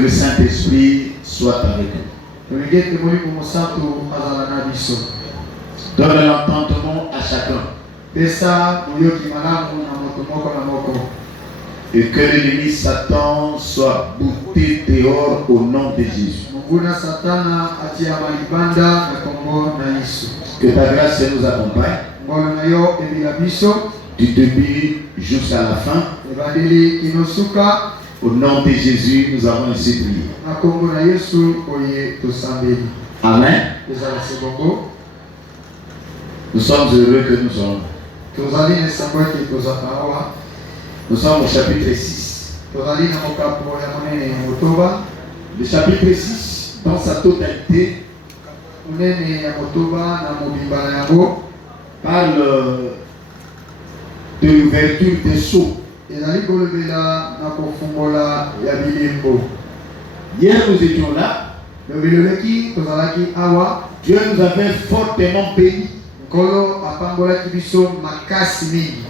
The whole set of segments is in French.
Que le Saint-Esprit soit avec nous. Donne l'entendement à chacun. Et que l'ennemi Satan soit bouté dehors au nom de Jésus. Que ta grâce nous accompagne du début jusqu'à la fin. Au nom de Jésus, nous avons ainsi prié. Amen. Nous sommes heureux que nous sommes. Nous sommes au chapitre 6. Le chapitre 6, dans sa totalité, parle de l'ouverture des sceaux. Hier nous étions là. Dieu nous avait fortement bénis.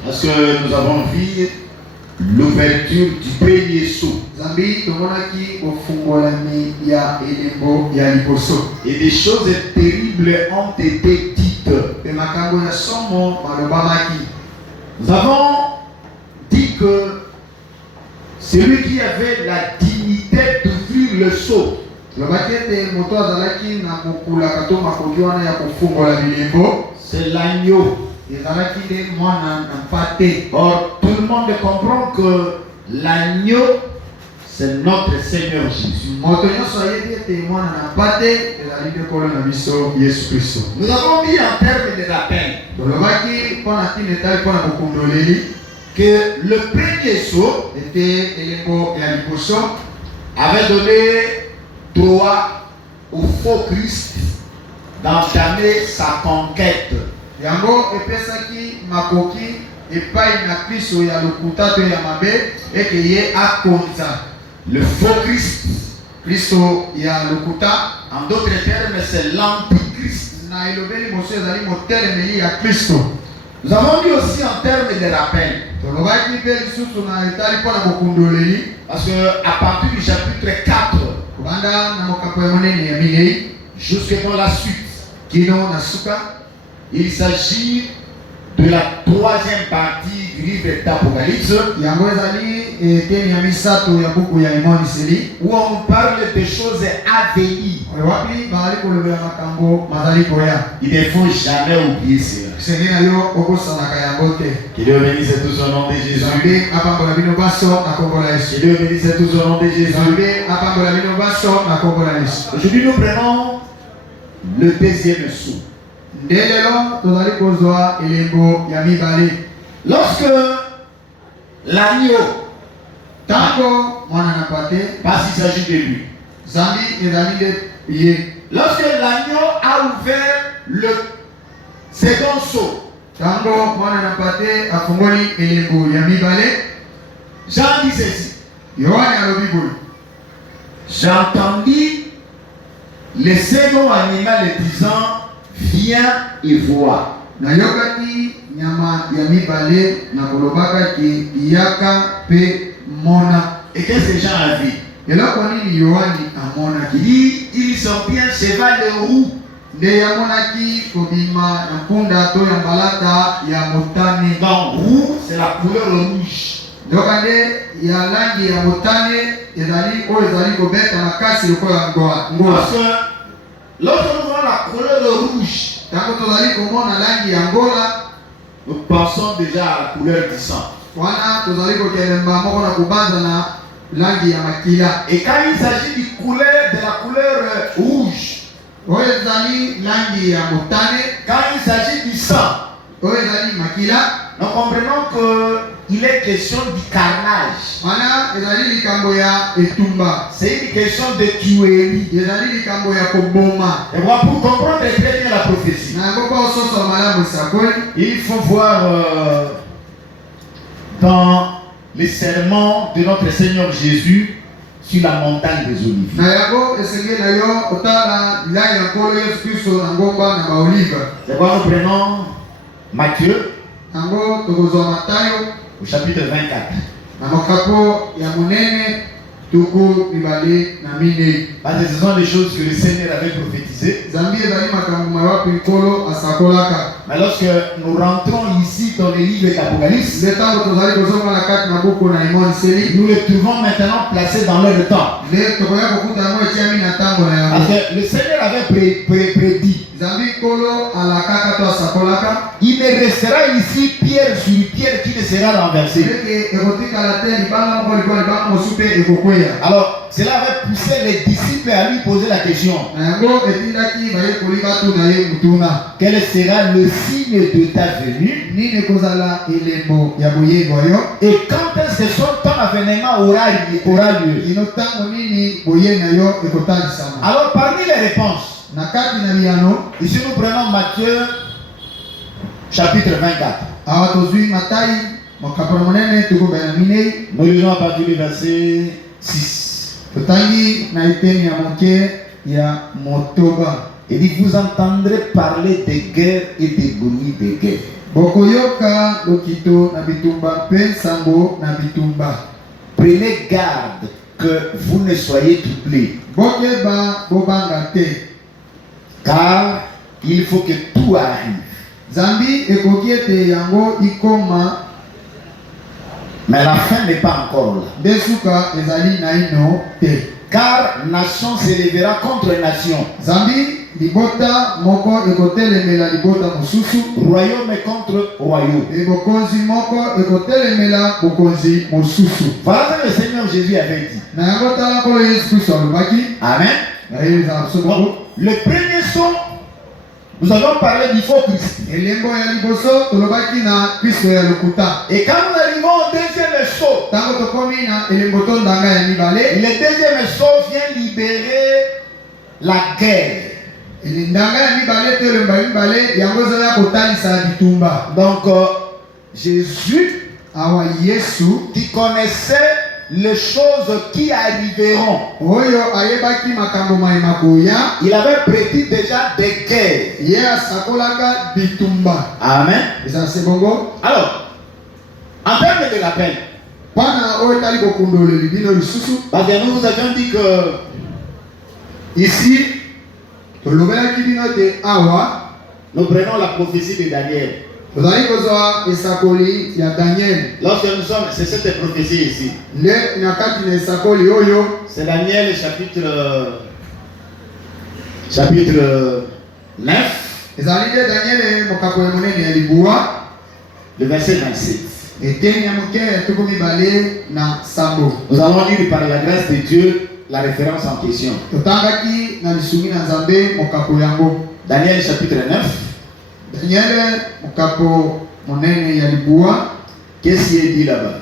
Parce que nous avons vu l'ouverture du premier sceau. Et des choses terribles ont été dites. Nous avons dit que celui qui avait la dignité d'ouvrir le sceau, c'est l'agneau. Or, tout le monde comprend que l'agneau, c'est notre Seigneur Jésus. Nous avons dit en termes de rappel que le premier sceau avait donné droit au faux Christ d'entamer sa conquête. Le faux Christ, en d'autres termes, c'est l'antichrist. Nous avons dit aussi en termes de rappel, parce que à partir du chapitre 4 jusqu'à dans la suite, il s'agit de la troisième partie du livre d'Apocalypse, où on parle de choses à venir. Il ne faut jamais oublier cela. Que Dieu bénisse tous au nom de Jésus. Que Dieu bénisse tous au nom de Jésus. Aujourd'hui nous prenons le deuxième sceau. Lorsque l'agneau, parce qu'il s'agit de lui, lorsque l'agneau a ouvert le second sceau, Jean dit ceci: j'entendis le second animal disant, viens et vois. Et qu'est-ce que Jean a vu? Il dit, ils sont bien cheval roux. Donc roux, c'est la couleur rouge. Parce que lorsque nous voyons la couleur rouge, nous pensons déjà à la couleur du sang. Et quand il s'agit de la couleur rouge, quand il s'agit du sang, nous comprenons qu'il est question du carnage. C'est une question de tuerie. Et voilà, pour comprendre très bien la prophétie, il faut voir dans les sermons de notre Seigneur Jésus sur la montagne des Olives. C'est quoi nous prenons Matthieu au chapitre 24. Parce que ce sont des choses que le Seigneur avait prophétisées. Mais lorsque nous rentrons ici dans les livres d'Apocalypse, nous les trouvons maintenant placés dans leur temps. Parce que le Seigneur avait prédit. Il ne restera ici pierre sur pierre qui ne sera renversée. Alors, cela avait poussé les disciples à lui poser la question. Quel sera le signe de ta venue? Et quand est-ce que son temps d'avènement aura lieu? Alors, parmi les réponses, ici nous prenons Matthieu chapitre 24. Nous lisons à partir du verset 6. Il dit, vous entendrez parler de guerre et de bruit de guerre. Prenez garde que vous ne soyez troublés. Car il faut que tout arrive. Mais la fin n'est pas encore là. Car nation s'élèvera contre nation. Royaume contre royaume. Voilà ce que le Seigneur Jésus avait dit. Amen. Le premier son, nous avons parlé du faux Christ. Et quand nous arrivons au deuxième saut, le deuxième saut vient libérer la guerre. Donc Jésus qui connaissait les choses qui arriveront. Il avait prédit déjà des guerres. Amen. Alors, en termes de l'appel, parce que nous vous avions dit que ici, nous prenons la prophétie de Daniel. Lorsque nous sommes, c'est cette prophétie ici. C'est Daniel chapitre 9. Le verset 27. Nous allons lire par la grâce de Dieu la référence en question. Daniel chapitre 9. Qu'est-ce qui est dit là-bas?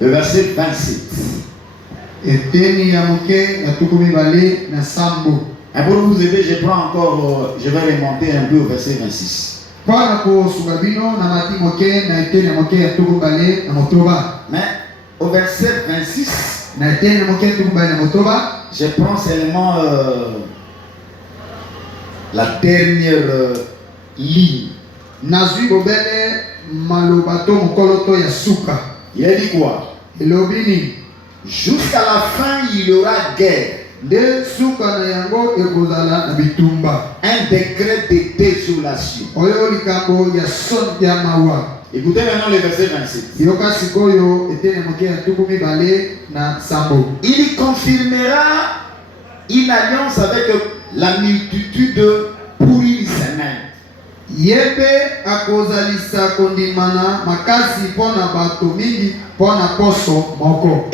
Le verset 27. Et pour vous aider, je prends encore, je vais remonter un peu au verset 26. Mais au verset 26, je prends seulement la dernière ligne. Il a dit quoi? Jusqu'à la fin, il y aura guerre. Un décret de désolation. Écoutez maintenant le verset 27. Il confirmera une alliance avec la multitude pour une semaine. Et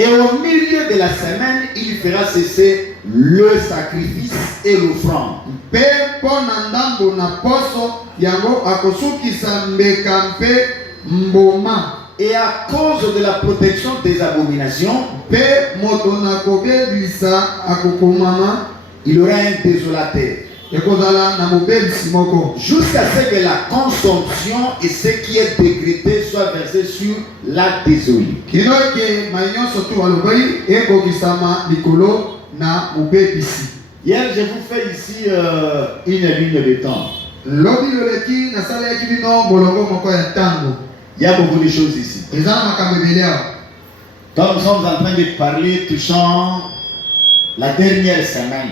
au milieu de la semaine, il fera cesser le sacrifice et l'offrande. Et à cause de la protection des abominations, il aura un désolateur. Jusqu'à ce que la consomption et ce qui est décrété soit versé sur la désolée. Hier, je vous fais ici une ligne de temps. Il y a beaucoup de choses ici. Comme nous sommes en train de parler touchant la dernière semaine.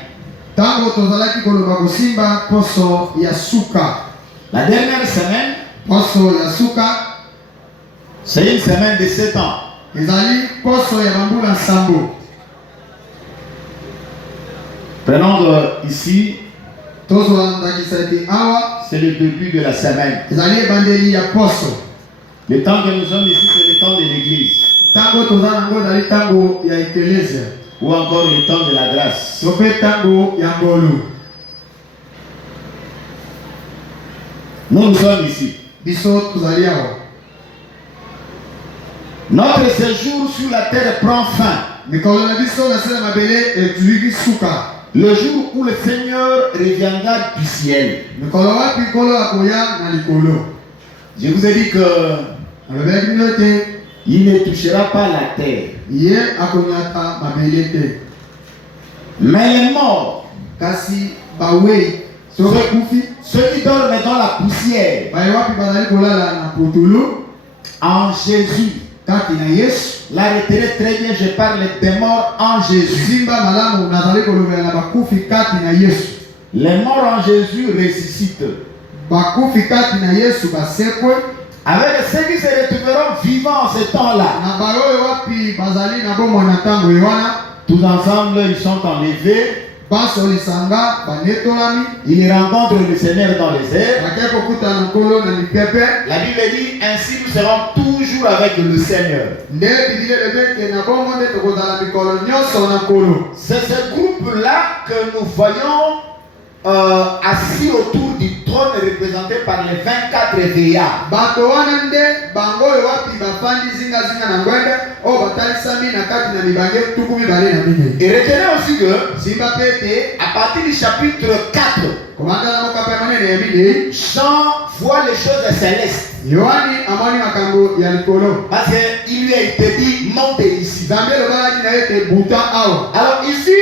Tango tozalaki koloba kosimba poso ya suka. La dernière semaine, Poso ya suka c'est une semaine de 7 ans. ezali poso ya bambula nsambo. Prenons ici, Tozolandakisa ete awa c'est le début de la semaine. ezali ebandeli ya poso. Le temps que nous sommes ici, c'est le temps de l'église. Tango toza nango ezali tango ya ekelesia. Ou encore le temps de la grâce. To mpe tango ya ngolu. Nous sommes ici. Biso tozali awa. Notre séjour sur la terre prend fin. Mikolo na biso na se na mabele ezwiki suka. Le jour où le Seigneur reviendra du ciel. Mikolo wapi nkolo akoya na likolo. Je vous ai dit que alobelaki bino ete il ne touchera pas la terre. ye akonyata mabele te. Mais les morts, Kasi bawei soki kufi ceux qui dorment dans la poussière, baye wapi bazali kolala na putulu en Jésus. kati na Yesu. La retenez très bien, je parle des morts en Jésus. Simba malamu nazali kolobela na bakufi kati na Yesu. Les morts en Jésus ressuscitent. Bakufi kati na Yesu basekwe. Avec ceux qui se retrouveront vivants en ce temps-là. Na bayoyo wapi bazali na bomoi na ntango ewana. Tous ensemble, ils sont enlevés. Baso lisanga banetolami. Ils rencontrent le Seigneur dans les airs. Bake kokuta na nkolo na lipepe. La Bible dit, ainsi nous serons toujours avec le Seigneur. Nde biblia elobeke na bongo nde tokozala mikolo nyonso na nkolo. C'est ce groupe-là que nous voyons assis autour du trône représenté par les 24 veillards. Bato wana nde bango oyo wapi bafandi zingazinga na ngwende oyo batalisami na kati na mibange tuku mibale na minei. Et retenez aussi que Simba pete à partir du chapitre 4, komanda na mokape manene ya minei. Jean voit les choses célestes. Yohani amoni makambo ya likolo. Parce qu'il lui a été dit, montez ici. Zambe lobalaki na ete buta awa. Alors ici,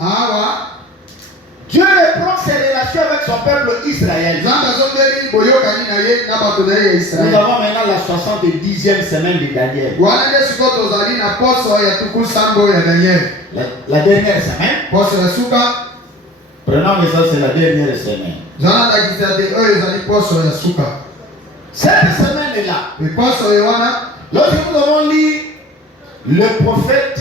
Awa Dieu reprend ses relations avec son peuple Israël. Zamba zondeli boyokani na ye na bato na ye ya Nous Israeli. avons maintenant la 70e semaine de Daniel. Wana nde sikoyo tozali na poso ya tuku sambo ya Daniel. La dernière semaine. Poso ya suka. Prenons mais ça, c'est la dernière semaine. Zana ndakisa te oyo ezali poso ya suka. Cette semaine-là, E poso ya wana lorsque nous avons lu le prophète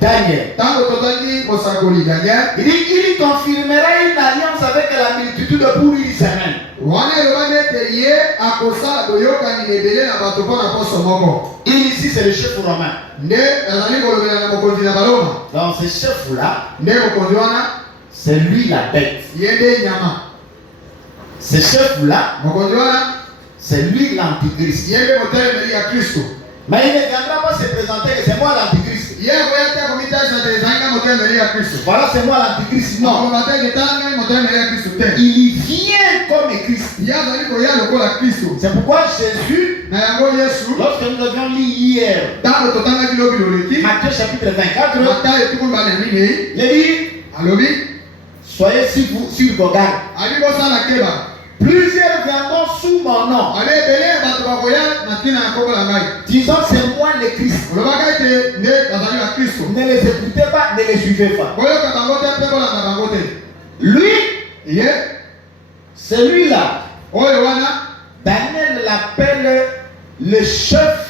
Daniel, tango tozali mosakoli Daniel. il dit qu'il confirmera une alliance avec la multitude pour une semaine. Wana elobaki ete ye akosala boyokani na ebele na bato mpo na poso moko. Il ici, c'est le chef romain. Nde azali kolobela na mokonzi na baloma. Donc ce chef-là, Nde mokonzi wana c'est lui la bête. ye nde nyama. Ce chef-là, Mokonzi wana c'est lui l'antichrist. ye nde motelemeli ya Kristo. Mais il ne viendra pas se présenter que c'est moi l'antichrist. Ye koya te komitasa te ezali nga motelemeli ya Kristo. Voilà, c'est moi l'antichrist. Non. Akoloba te etala ngai motelemeli ya Kristo te. Il vient comme Christ. Ye azali koya lokola Kristo. C'est pourquoi Jésus, Na yango Yesu lorsque nous avions lu hier, tango totangaki lobi loleki Matthieu chapitre 24, Matayo tuku mibale na minei il dit, alobi soyez sur vos gardes. ali bosala keba. Plusieurs viendront sous mon nom, Ale ebele bato bakoya na ntina ya kombo na ngai. disant c'est moi le Christ. Olobaka ete nde bazali ya Kristo. Ne les écoutez pas, ne les suivez pas. Boyoka bango te mpe bolanda bango te. Lui, Ye celui-là, oyo wana Daniel l'appelle le chef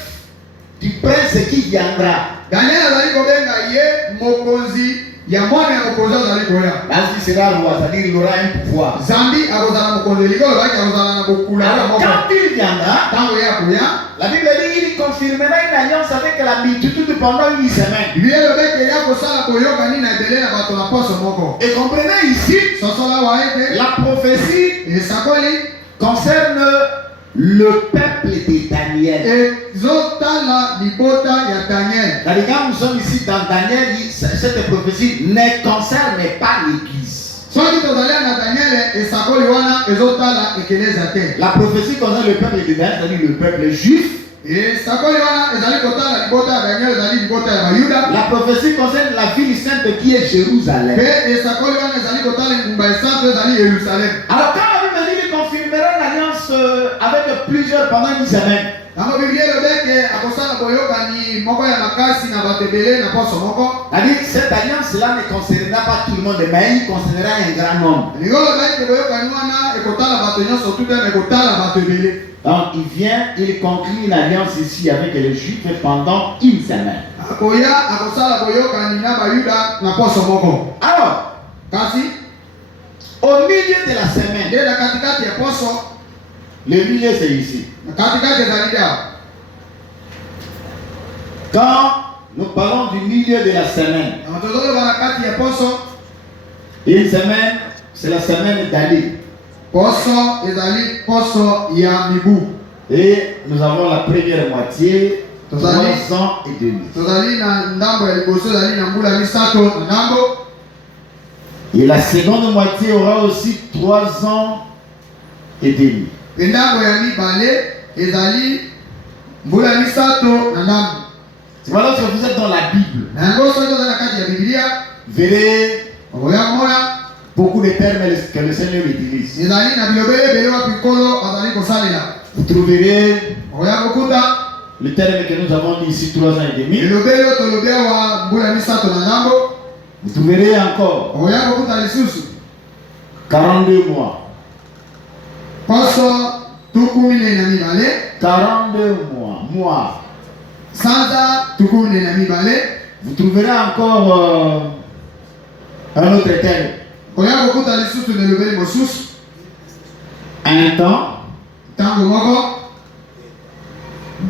du prince qui viendra. Daniel azali kobenga ye mokonzi ya mwana ya mokonzi azali koya. Parce qu'il sera roi, c'est-à-dire il aura un pouvoir. Zambi akozala mokonzi likolo baki akozala na bokula ya Alors moko. quand il viendra, Tango ye akoya la Bible dit qu'il confirmera une alliance avec la multitude pendant une semaine. biblia elobeki ya kosala boyokani na ebele na bato na poso moko. Et comprenez ici, Sosola wa ete la prophétie esakoli concerne le peuple de Daniel. ezotala libota ya Daniel. C'est-à-dire quand nous sommes ici dans Daniel, cette prophétie ne concerne pas l'Église. Soki tozali na Daniel esakoli wana ezotala ekeleza te. La prophétie concerne le peuple de Daniel, c'est-à-dire le peuple juif. Esakoli wana ezali kotala libota ya Daniel ezali libota ya Bayuda. La prophétie concerne la ville sainte qui est Jérusalem. Pe esakoli wana ezali kotala ngumba esantu ezali Yerusalem. Alors quand la Bible dit qu'il confirmera une alliance avec plusieurs pendant une semaine, Tango Biblia lobeke akosala boyokani moko ya makasi na batebele na poso moko. C'est-à-dire cette alliance-là ne concernera pas tout le monde, mais il concernera un grand nombre. Ligolo baike boyokani wana ekotala bato nyonso tout même ekotala batebele. Donc il vient, il conclut une alliance ici avec les Juifs pendant une semaine. Akoya akosala boyokani na bayuda na poso moko. Alors, Kasi au milieu de la semaine, nde na katikati ya poso, le milieu c'est ici. na katikati ezali awa. Quand nous parlons du milieu de la semaine, Na tozoloba na kati ya poso, une semaine, c'est la semaine d'Ali. poso ezali poso ya mibu. Et nous avons la première moitié, 3 Tozali. ans et demi. Tozali na ndambo ya liboso ezali na mbula misato na ndambo. Et la seconde moitié aura aussi 3 ans et demi. Ndambo ya mibale ezali mbula misato na ndambo. C'est pas lorsque vous êtes dans la Bible, Na yango soki ozali na kati ya Biblia, vous verrez okoya komona beaucoup de termes que le Seigneur utilise. ezali na bilobele ebele wapi nkolo azali kosalela. Vous trouverez Okoya kokuta le terme que nous avons dit ici, 3 ans et demi. elobele oyo tolobi awa mbula misato na ndambo. Vous trouverez encore Okoya kokuta lisusu 42 mois. poso tuku minei na mibale, 42 mois. sanza tuku minei na mibale. Vous trouverez encore un autre terme. Okoya kokuta lisusu na elobele mosusu Un temps, ntango moko,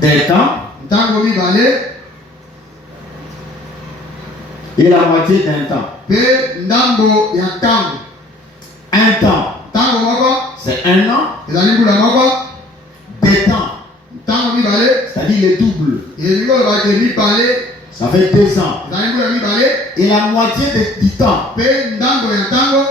des temps ntango mibale et la moitié d'un temps. mpe ndambo ya ntango. Un temps, Ntango moko c'est un an. ezali mbula moko, Des temps, ntango mibale c'est-à-dire le double. elingi olobaki mibale Ça fait 2 ans. ezali mbula mibale, Et la moitié du temps, mpe ndambo ya ntango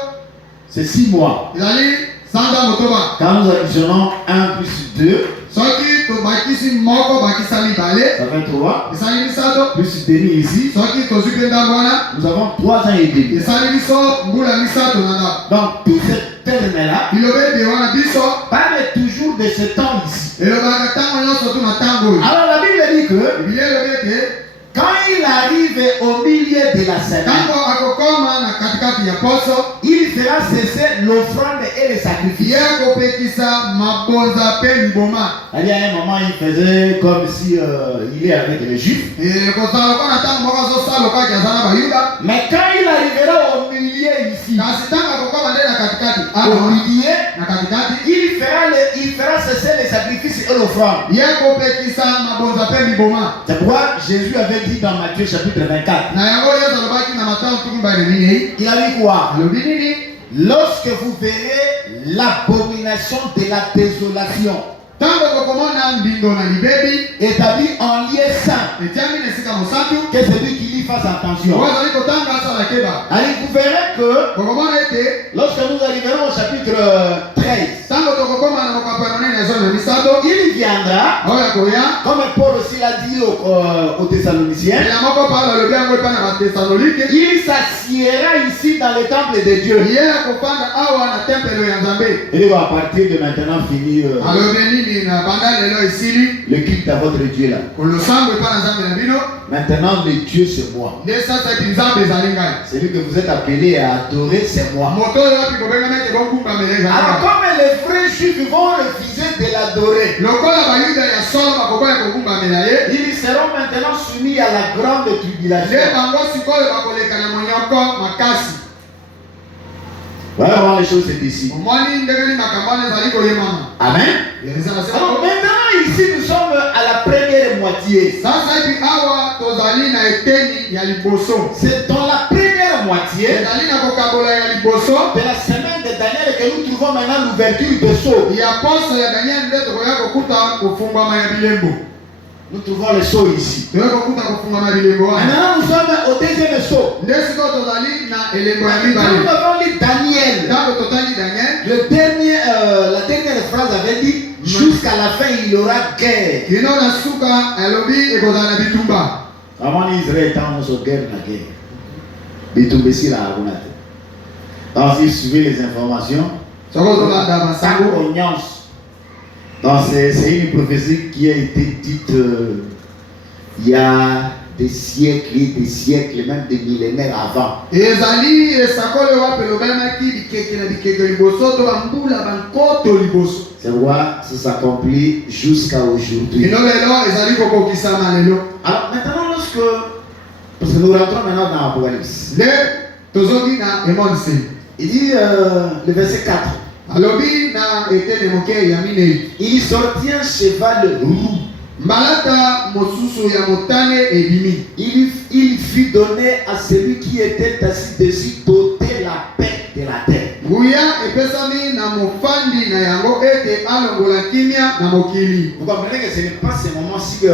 c'est 6 mois. ezali sanza motoba. Quand nous additionnons 1 plus 2, Soki tobakisi moko bakisa mibale ça fait 3. esali misato. Plus demi ici, Soki tozwi mpe ndambo wana nous avons 3 ans et demi. esali biso mbula misato na ndambo. Donc, tout ce terme-là Bilobe ebele wana biso parle toujours de ce temps ici. elobaka ntango nyonso tu na ntango oyo. Alors, la Bible dit que Biblia elobi ete quand il arrive au milieu de la semaine, ntango akokoma na katikati ya poso, il fera cesser l'offrande et les sacrifices. ye akopekisa mabonza mpe liboma. C'est-à-dire, à un moment, il faisait comme si il est avec les Juifs. Kozala lokola ntango moko azosala lokaki aza na bayuda. Mais quand il arrivera au milieu ici, Kasi ntango akokoma nde na katikati au awa milieu, na katikati, il fera cesser les sacrifices et l'offrande. ye akopekisa mabonza mpe liboma. C'est pourquoi Jésus avait dit dans Matthieu chapitre 24, Na yango Yesu alobaki na Mathayo tuku mbali minei, il a dit quoi? alobi nini? Lorsque vous verrez l'abomination de la désolation Ntango kokomona mbindo na libebi établie en lieu saint, etiami na esika mosantu, que celui qui lit fasse attention. oyo azali kotanga asala keba. Allez, vous verrez que Kokomona ete lorsque nous arriverons au chapitre 13, ntango tokokoma na mokambo ya monene ya zone ya misato, il viendra, oyo akoya comme Paul aussi l'a dit aux Thessaloniciens, ela moko Paulo alobi yango epai na batesalonike, il s'assiera ici dans le temple de Dieu. ye akofanda awa na tempelo ya Nzambe. Il va à partir de maintenant finir Alobi nini na banda lelo esili le culte à votre Dieu là. kolosango epai na Nzambe na bino, Maintenant, le Dieu c'est moi. nde sasa eti Nzambe ezali ngai. Celui que vous êtes appelé à adorer, c'est moi. Moto oyo wapi kobengana ete bokumbamela ezali Alors, ngai. comme les vrais juifs vont refuser de l'adorer, Lokola bayuda ya solo bakoboya kokumbamela ye, ils seront maintenant soumis à la grande nde tribulation. bango sikoyo bakoleka na monyoko makasi. Voilà comment les choses c'est ici. Omoni ndenge nini makambo wana ezali koyemama. Amen. Ezala se Alors bako- maintenant, ici nous sommes à la première moitié. Sasa hivi awa tozali na eteni ya liboso, C'est dans la première moitié ezali na kokabola ya liboso de la semaine de Daniel que nous trouvons maintenant l'ouverture des sceaux. ya poso ya Danieli, nde tokoya kokuta kofungwama ya bilembo. Nous trouvons les sceaux ici. Tokoya kokuta kofungwama ya bilembo wana. Maintenant, nous sommes au deuxième sceau. Nde sikoyo tozali na elembo ya Quand nous mibale. avons lu Daniel, Ntango totali Daniel, la dernière phrase avait dit jusqu'à la fin il y aura guerre. kino na suka alobi ekozala na bitumba. Avant Israël étant dans guerre na guerre. Bitumba ici là à Gunate. Donc si vous suivez les informations, Soko tolanda ça masango, cognace. Donc c'est une prophétie qui a été dite il y a des siècles et des siècles, même des millénaires avant. Ezali esakole wa pelobana ki bikeke na bikeke liboso to bambula bankoto liboso. C'est pourquoi ça s'accomplit jusqu'à aujourd'hui. Ino lelo ezali kokokisama lelo. Alors maintenant parce que nous rentrons maintenant dans l'Apocalypse. Le tozoki na emonse. Il dit le verset 4. Alobi na etene moke ya minei. Il sortit un cheval roux. Malata mosusu ya motane ebimi. Il fut donné à celui qui était assis dessus d'ôter la paix de la terre. Nguya epesami na mofandi na yango ete alongola kimia na mokili. Vous comprenez que ce n'est pas ce moment-ci,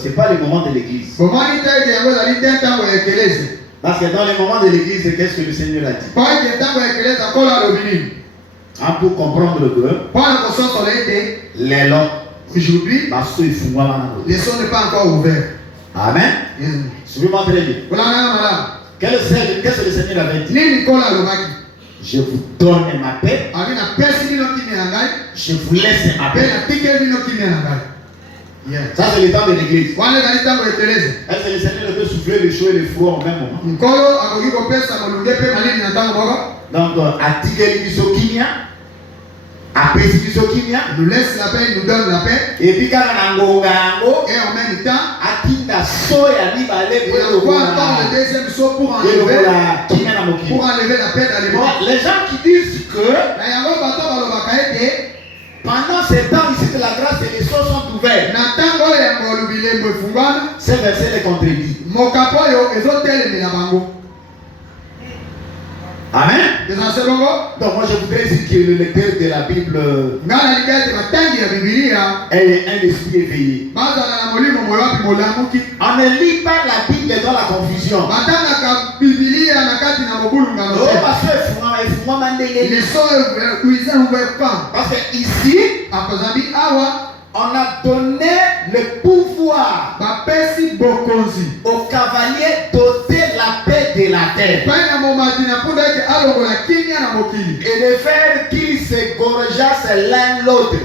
c'est pas le moment de l'église. Bomani taite yango ezali te ntango ya ekeleze. Parce que dans les moments de l'église, qu'est-ce que le Seigneur a dit? Po ete ntango ya ekeleze akola alobi nini? Pour comprendre que Mpona kososola ete les lots, aujourd'hui les sons n'est pas encore ouverts. Amen. Suivez-moi très bien. Qu'est-ce que le Seigneur avait dit? Je vous donne ma paix. Je vous laisse ma paix. Ça c'est le temps de l'église. Est-ce que le Seigneur peut souffler le chaud et le froid au même moment? Donc, Atikeli Bisokimia, Apesi Bisokimia, nous laisse la paix, nous donne la paix. Et puis quand on a et en même temps, Atinda Soya Nibale pour encore le deuxième saut pour enlever la paix dans les morts. Les gens qui disent que pendant ces temps ici de la grâce et les choses sont ouvertes, ce verset les contredit. Amen. Donc moi je voudrais dire que le lecteur de la Bible est un esprit éveillé. On ne lit pas la Bible dans la confusion. Parce que ici, on a donné le pouvoir au cavalier d'ôter la paix de la terre et de faire qu'ils se gorgeassent l'un l'autre.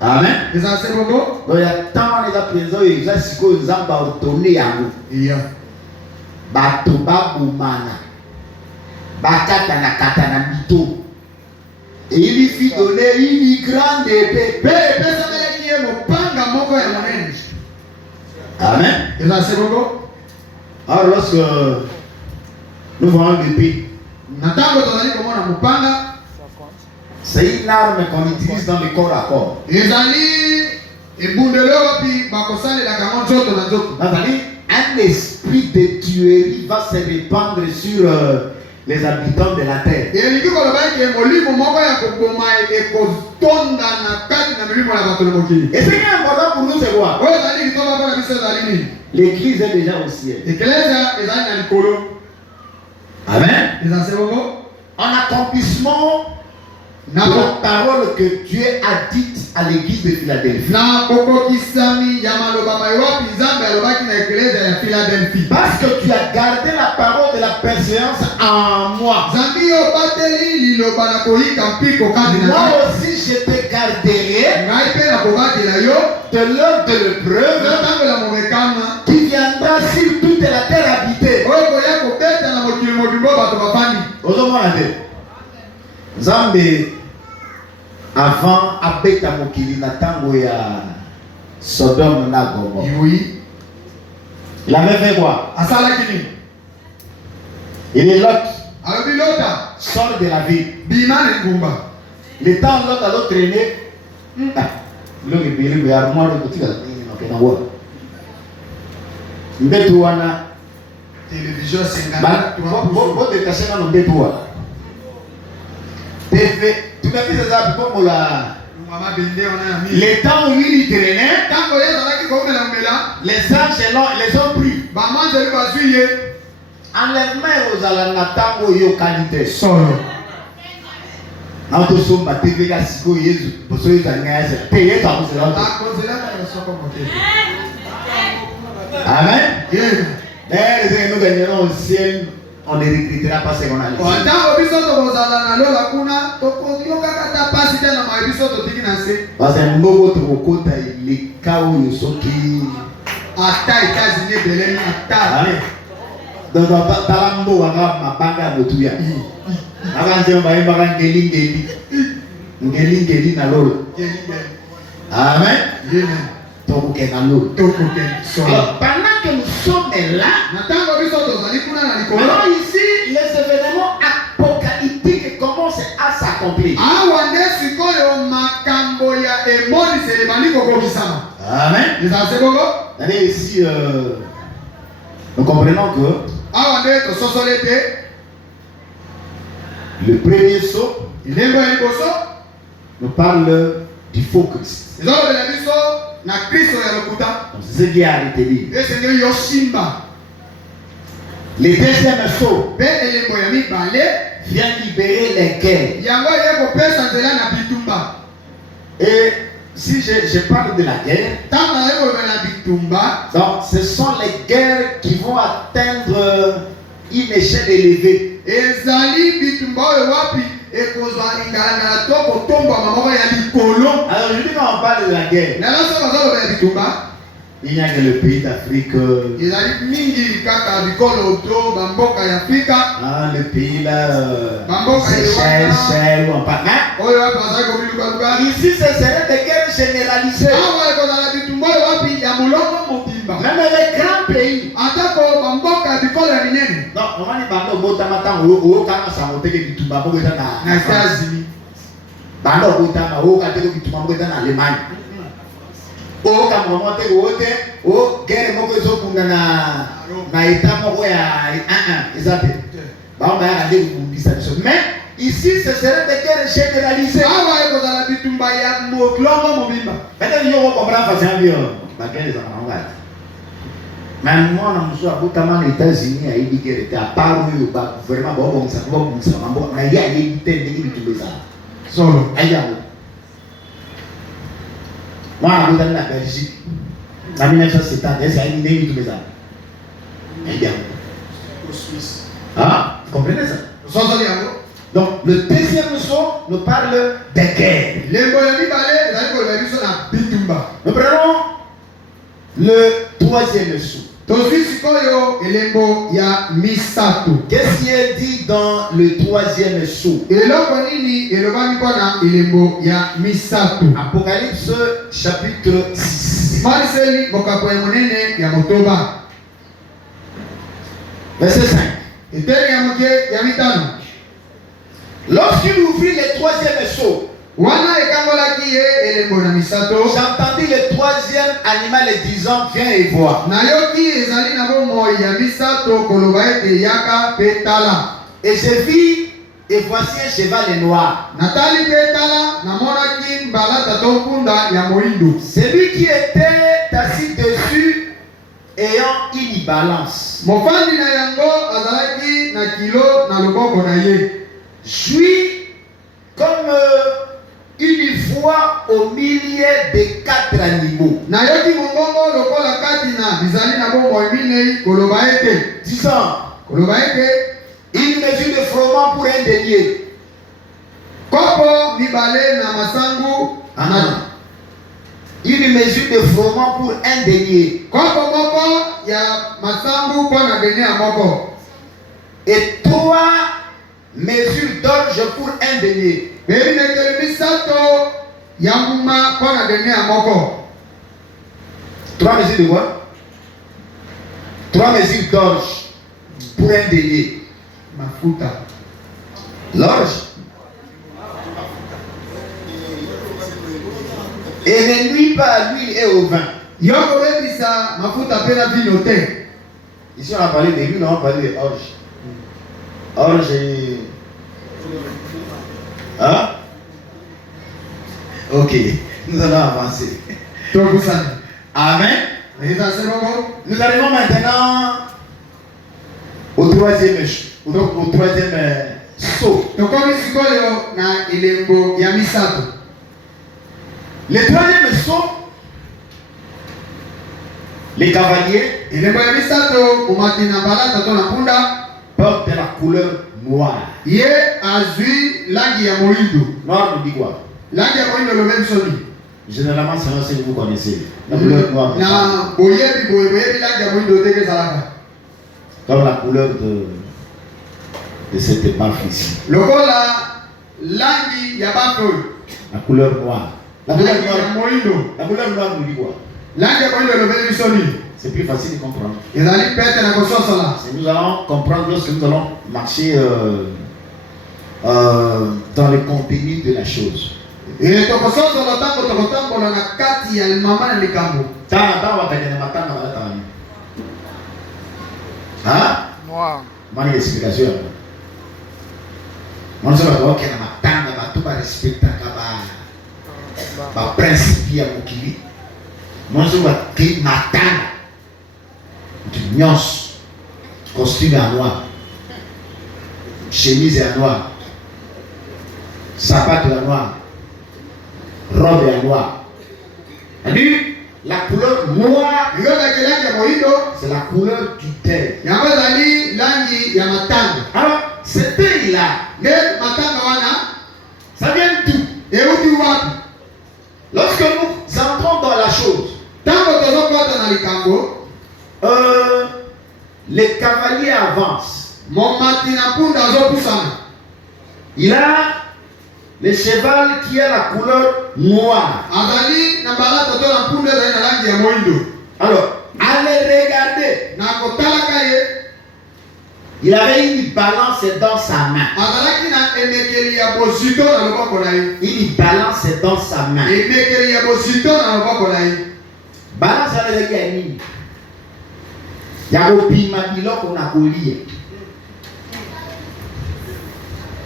Amen. Donc il y a tant de présents et ils ont donné à nous. Batoba Boumana Bakatana Katana Mito. Et il lui fit donner une grande épée. Amen. Alors lorsque nous voyons l'épée, c'est une arme qu'on utilise dans le corps à corps. Un esprit de tuerie va se répandre sur les habitants de la terre. Et ce qui est important pour nous, c'est quoi? L'église est déjà au ciel. Amen. En accomplissement de la parole que Dieu a dite à l'église de Philadelphie. Parce que tu as gardé la parole de la persévérance en moi. Moi aussi je te garderai de l'heure de l'épreuve qui viendra sur toute la terre habitée. Zambe avant abeta mokili na tango ya Sodome na Gomorrhe. Oui. Il avait fait quoi? Il est Lot. Sort de la ville. Le temps Lot a l'autre traîné. Le armoire de petit télévision tu m'as dit ça pour la. Les temps où il traînait, les anges les ont pris. Enlèvement aux alanatangos et aux qualités. Solo. Nous sommes à TV Gassico Yesu. Pour ceux qui ont payé ça pour cela. Amen. D'ailleurs, nous gagnerons au ciel on ne regrettera pas ce qu'on a laissé. Parce que Mbogo Tokota, les chaos, ils sont qui. Donc, Talambo, ma banga, Motuya. Amen. Alors, pendant que nous sommes là, maintenant ici, les événements apocalyptiques commencent à s'accomplir. Amen. Allez, ici, nous comprenons que le premier saut nous parle du faux Christ. C'est ce qui a arrêté. Le deuxième saut vient libérer les guerres. Et si je parle de la guerre, donc ce sont les guerres qui vont atteindre une échelle élevée. Alors aujourd'hui quand on parle de la guerre, il n'y a que le pays d'Afrique. Ah, le pays là, Seychelles, on parle. Ici, ce serait des guerres généralisées. Même les grands pays. Non, on va dire que mais ici, ce serait des guerres généralisées. Mais moi, je suis aux États-Unis, à États-Unis, à part vraiment bon, ça va bon, ça va bon, mais il y a des solo. Moi, je suis la Belgique. En 1970, il y a des ah, vous comprenez ça? Donc, le deuxième saut nous parle des guerres. Nous prenons le troisième saut. Qu'est-ce qui est dit dans le troisième saut? Apocalypse chapitre 6. Verset 5. Lorsqu'il ouvrit le troisième saut, j'entendis le troisième animal disant viens et vois. Et je vis et voici un cheval noir. Celui qui était assis dessus ayant une balance. Jouit comme une voix au milieu de 4 animaux. Disant une mesure de froment pour un denier. Une mesure de froment pour un denier. Et 3 mesures d'orge pour un denier. 3 mesures de quoi? 3 mesures d'orge pour un denier. L'orge. Et ne nuit pas à l'huile et au vin. Ici on a parlé de l'huile, on a parlé de orge. Orge et... Hein? Ok, nous allons avancer. Amen. Nous arrivons maintenant au troisième saut. Le troisième saut, les cavaliers portent la couleur noire. Ye azui langi ya moindo. Noir nous dit quoi? Langi ya moindo le même soni. Généralement, c'est ce que vous connaissez. La couleur noire. Na boyebi langi ya moindo teke salaka. Comme la couleur de cette épave ici. Lokola langi ya bafo. La couleur noire. La couleur noire. La couleur noire nous dit quoi? Langi ya moindo le même soni. C'est plus facile de comprendre. Nous allons comprendre lorsque nous allons marcher dans le contenu de la chose. Hein? Moi, une explication. Moi, je vais voir qu'il y a un respecter le principe qui est moi, je vois qu'il m'attend. Nuance, costume en noir, chemise en noir, sapato en noir, robe en noir. Et la couleur noire, c'est la couleur du thé. Alors, ce thé-là, ça vient d'où? Lorsque nous entrons dans la chose, les cavaliers avancent. Il a le cheval qui a la couleur noire. Alors, allez regarder. Il avait une balance dans sa main. Il balance dans sa main. Balance avec les Yakopima biloko na kolia.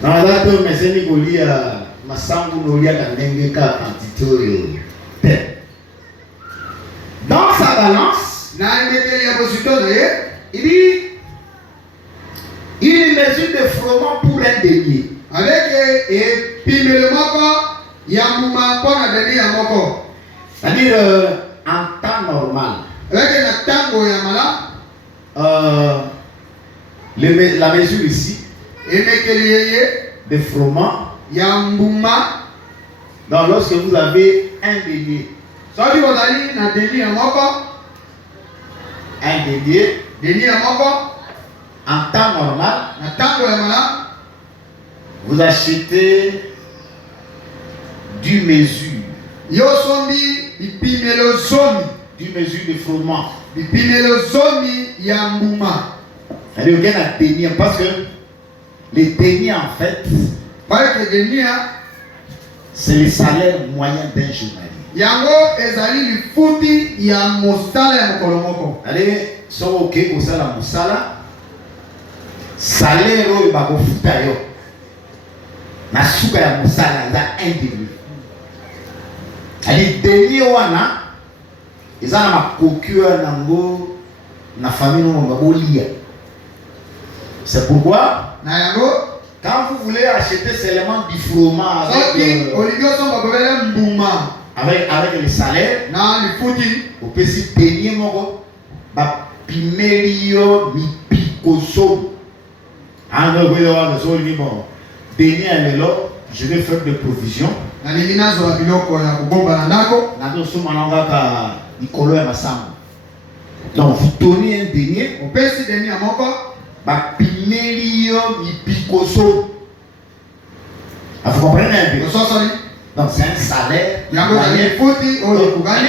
Na watu meseni kolia masangu nolia kandenge ka antitorio. Dans sa balance, il dit une mesure de froment pour un denier. Avec c'est-à-dire en temps normal. La mesure ici de froment. Donc lorsque vous avez un denier, en temps normal, vous achetez du mesure. Du mesure de froment. Parce que les deniers en fait, c'est le salaire moyen d'un journalier. Allez, so ok pour ça la musala. Salaire au bako futa yo. Na suka ya musala za un denier. Allez, denier wana. Ils ont ma procure nango na famille no lia. C'est pourquoi quand vous voulez acheter seulement du froment avec le salaire, vous pouvez se payer mon ba pimelio mi picoso. Je vais faire des provisions. Donc vous donnez un denier. Vous comprenez un peu? Donc c'est un salaire. Quand vous avez un denier, vous avez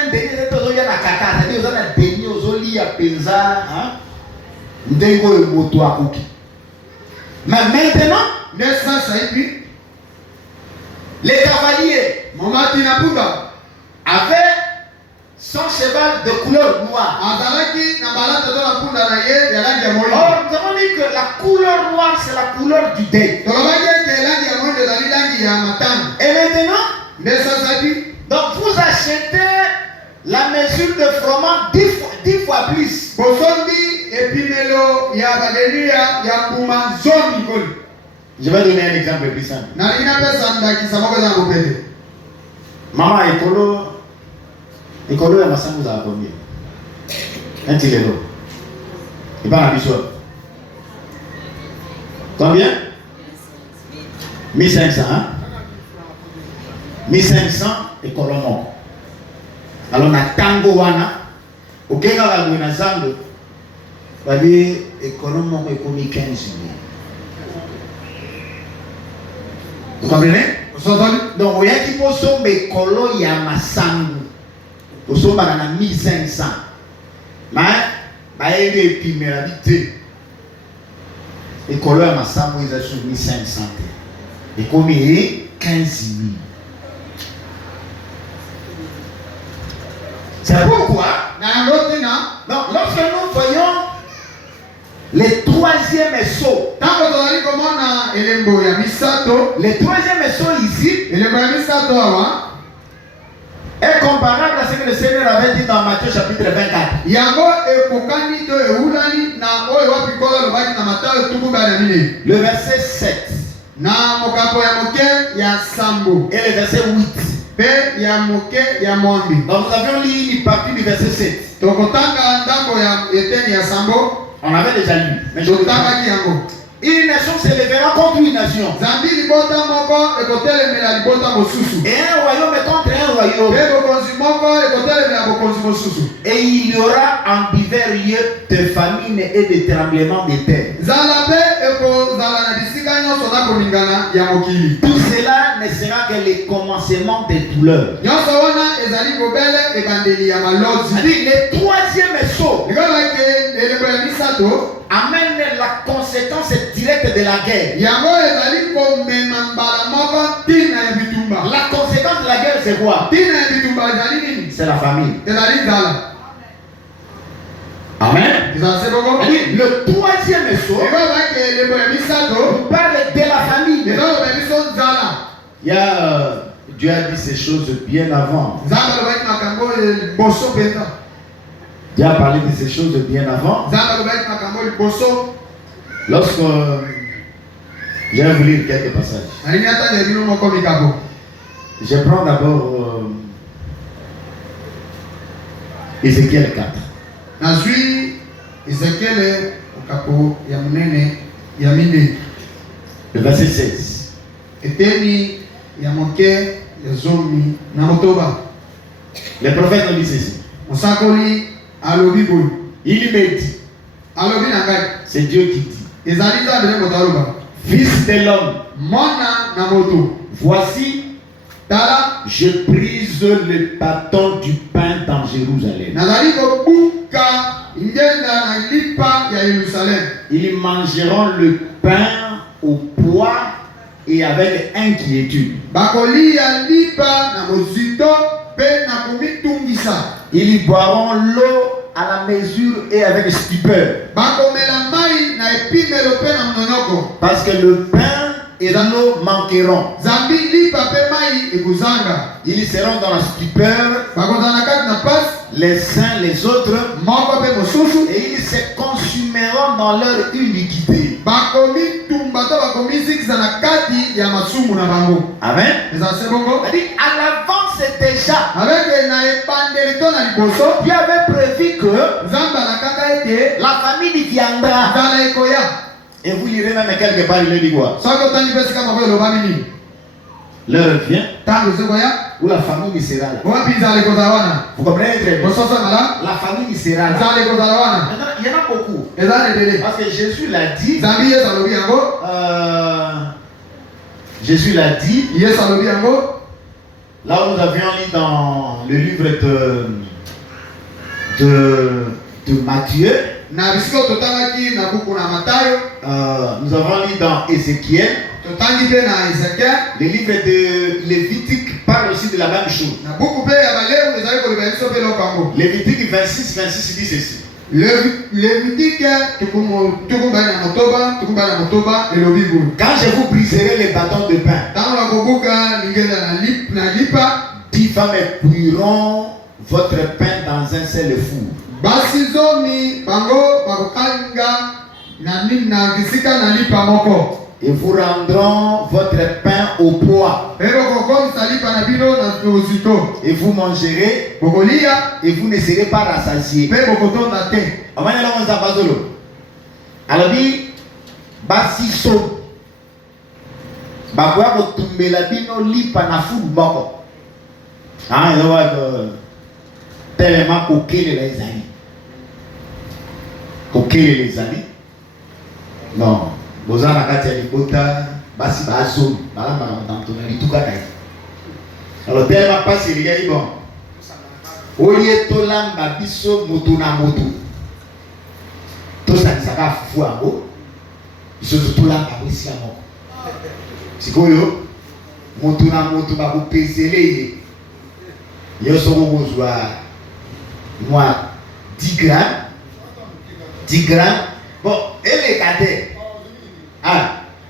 un denier aux à Penza. Mais maintenant, les cavaliers avaient son cheval de couleur noire. Or, nous avons dit que la couleur noire, c'est la couleur du deuil. Et maintenant, donc vous achetez la mesure de froment 10 fois plus. Je vais donner un exemple plus simple. Maman écolo ya masango za combien? Un kilo. Et pas la bichot. Combien? 1500. Hein? 1500 et Colombo. Alors, on a Tango Wana. Ok, on a un Zando. Et Colombo est comme 15 000. Vous comprenez? Donc, il y a qui peut sommer Colo Yamasangu. Vous sommes à 1500. Mais, il est primérité. Et Colo Yamasangu, ils ont sur 1500. Et comme il est 15 000. C'est pourquoi, non, lorsque nous voyons les troisième saut, le troisième saut ici est comparable à ce que le Seigneur avait dit dans Matthieu chapitre 24. Le verset 7 et le verset 8. Donc nous avions lu une partie du verset 7. On avait déjà lu. Mais une nation s'élèvera contre une nation. Et un royaume contre un royaume. Et il y aura en divers lieux de famine et de tremblements de terre. Tout cela ne sera que le commencement des douleurs. Le troisième saut amène la conséquence directe de la guerre. La conséquence de la guerre, c'est quoi? C'est la famille. Amen. Le troisième saut parle de la famille. Dieu a dit ces choses bien avant. Dieu a parlé de ces choses bien avant. Lorsque je vais vous lire quelques passages. Je prends d'abord Ézéchiel 4. Le verset 16. Le prophète nous dit ceci. Il me dit, c'est Dieu qui dit, fils de l'homme, voici, je brise le bâton du pain dans Jérusalem. Ils mangeront le pain au poids et avec inquiétude. Ils boiront l'eau à la mesure et avec stupeur. Parce que le pain et l'eau manqueront. Ils seront dans la stupeur, les uns les autres, et ils se consumeront dans leur iniquité. Amen. À l'avance déjà, Dieu avait prévu que la famille viendra. Et vous lirez même quelque part, il le dit quoi? L'heure vient où la famille sera là. Vous comprenez très bien? La famille sera là. Il y en a beaucoup. Parce que Jésus l'a dit. Jésus l'a dit. Là où nous avions lu dans le livre de Matthieu. Nous avons lu dans Ézéchiel. Le livre de Lévitique parle aussi de la même chose. Lévitique 26 dit ceci. Quand je vous briserai les bâtons de pain, 10 femmes cuiront votre pain dans un seul four. Et vous rendront votre pain au poids. Et vous mangerez. Et vous ne serez pas rassasiés. Alors, basiso bakoya kotumbela bino lipa na fudu moko tellement kokelela ezali kokelela ezali non boza na kati ya libota basi bazomi balambaka motamto na lituka na ye alors tellement pasi elikaki bon olie tolamba biso motu na motu tosanisaka fufu yango biso tolamba yango esika moko sikoyo motu na motu bakopesele ye yo soko kozwa mwa 10 grammes bon eleka te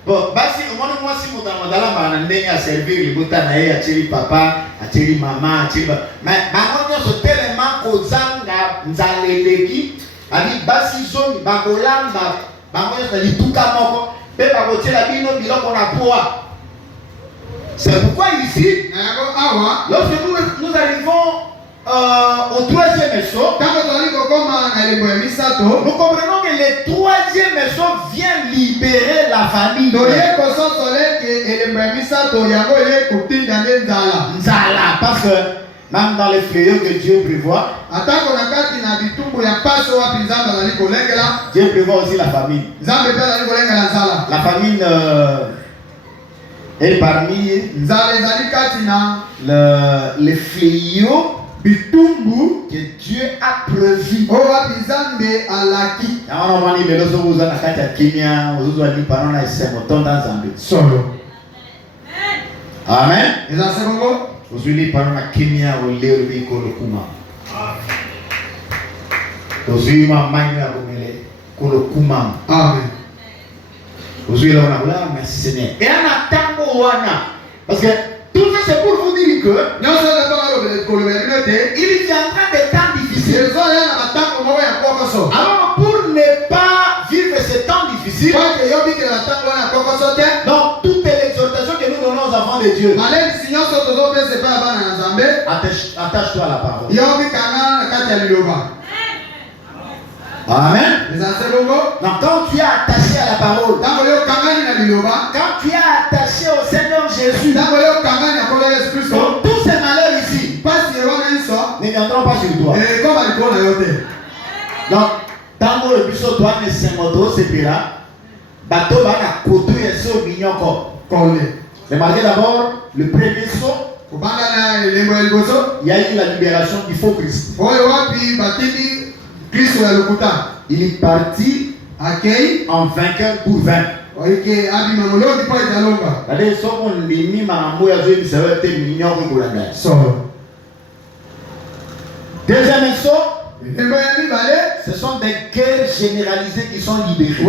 bon basi omoni mwasi moto amadalamba na ndenge ya servir libota na ye atieli papa atieli mama atieli mais bango nyonso telema kozanga nzala eleki abi basi zomi bakolamba bango nyonso na lituka moko mpe bakotiela bino biloko na poa. C'est pourquoi ici, lorsque nous arrivons au troisième écho, nous comprenons que le troisième écho vient libérer la famille. Parce que même dans les fléaux que Dieu prévoit, Dieu prévoit aussi la famine. La famine est parmi les fléaux que Dieu a prévu. Amen. Aujourd'hui, parlons de Kenya au leo biko lokuma. Aujourd'hui, ma maina komele kolokuma. Amen. Aujourd'hui, là on a là, merci Seigneur. Et en attendant wana, parce que tout ça c'est pour vous dire que il viendra des temps difficiles. Alors pour ne pas vivre ces temps difficiles, donc toute l'exhortation que nous donnons aux enfants de Dieu, attache-toi à la parole. Amen. Donc quand tu es attaché à la parole, quand tu es attaché au Seigneur Jésus, donc tous ces malheurs ici ne viendront pas sur toi. Donc tant que le biso doit ne s'émoto sepira, bateau va na koto yeso minyoko. Remarquez d'abord le premier saut. Il y a eu la libération du faux Christ. Il est parti en vainqueur pour vaincre. Deuxième saut, ce sont des guerres généralisées qui sont libérées.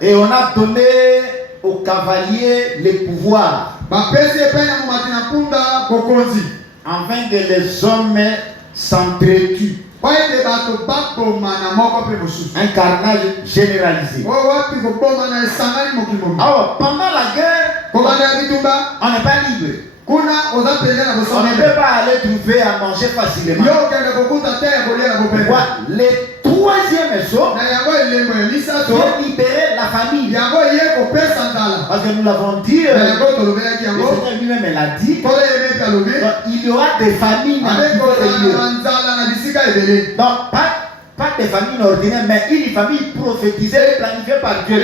Et on a donné aux cavaliers les pouvoirs afin que les hommes s'entretuent. Un carnage généralisé. Alors, pendant la guerre, on n'est pas libre. On ne peut pas aller trouver à manger facilement. Le troisième saut, c'est libérer la famille. Parce que nous l'avons dit, le Seigneur lui-même l'a dit, il y aura des familles. Donc, pas des familles ordinaires, mais une famille prophétisée et planifiée par Dieu.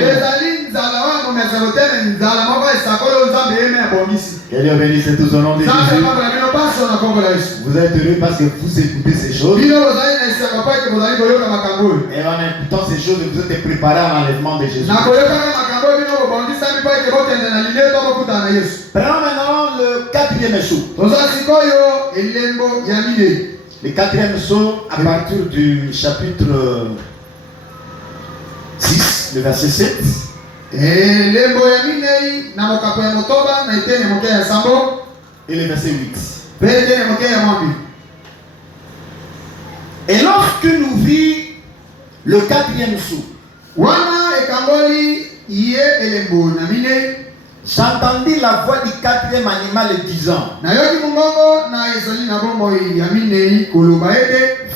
Que Dieu bénisse tous au nom de Jésus. Vous êtes heureux parce que vous écoutez ces choses. Et en écoutant ces choses, vous êtes préparés à l'enlèvement de Jésus. Prenons maintenant le quatrième saut. Le quatrième saut à partir du chapitre 6, le verset 7. Et le verset 8. Et lorsque nous vîmes le quatrième saut, j'entendis la voix du quatrième animal disant,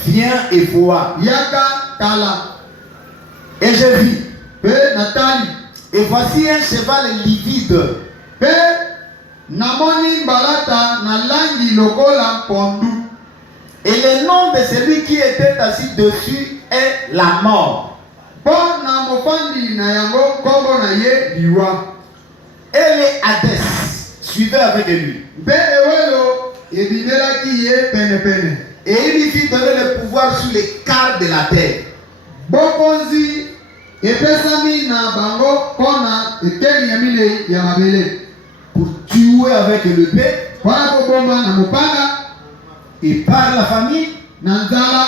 viens et vois. Et je vis. Natali. Et voici un cheval livide. Namoni mbalata na langi lokola pondu. Et le nom de celui qui était assis dessus est la mort. Bon na mofandi na yango kombo na ye liwa. Et les Hadès suivaient avec lui. Ewelo ebinela ki ye pene pene. Et il lui fit donner le pouvoir sur les quarts de la terre. Bokonzi epesami na bango pona ekeli ya mile ya mabele. Pour tuer avec l'épée, Wana kobomba na mopanga, et par la famine, na nzala,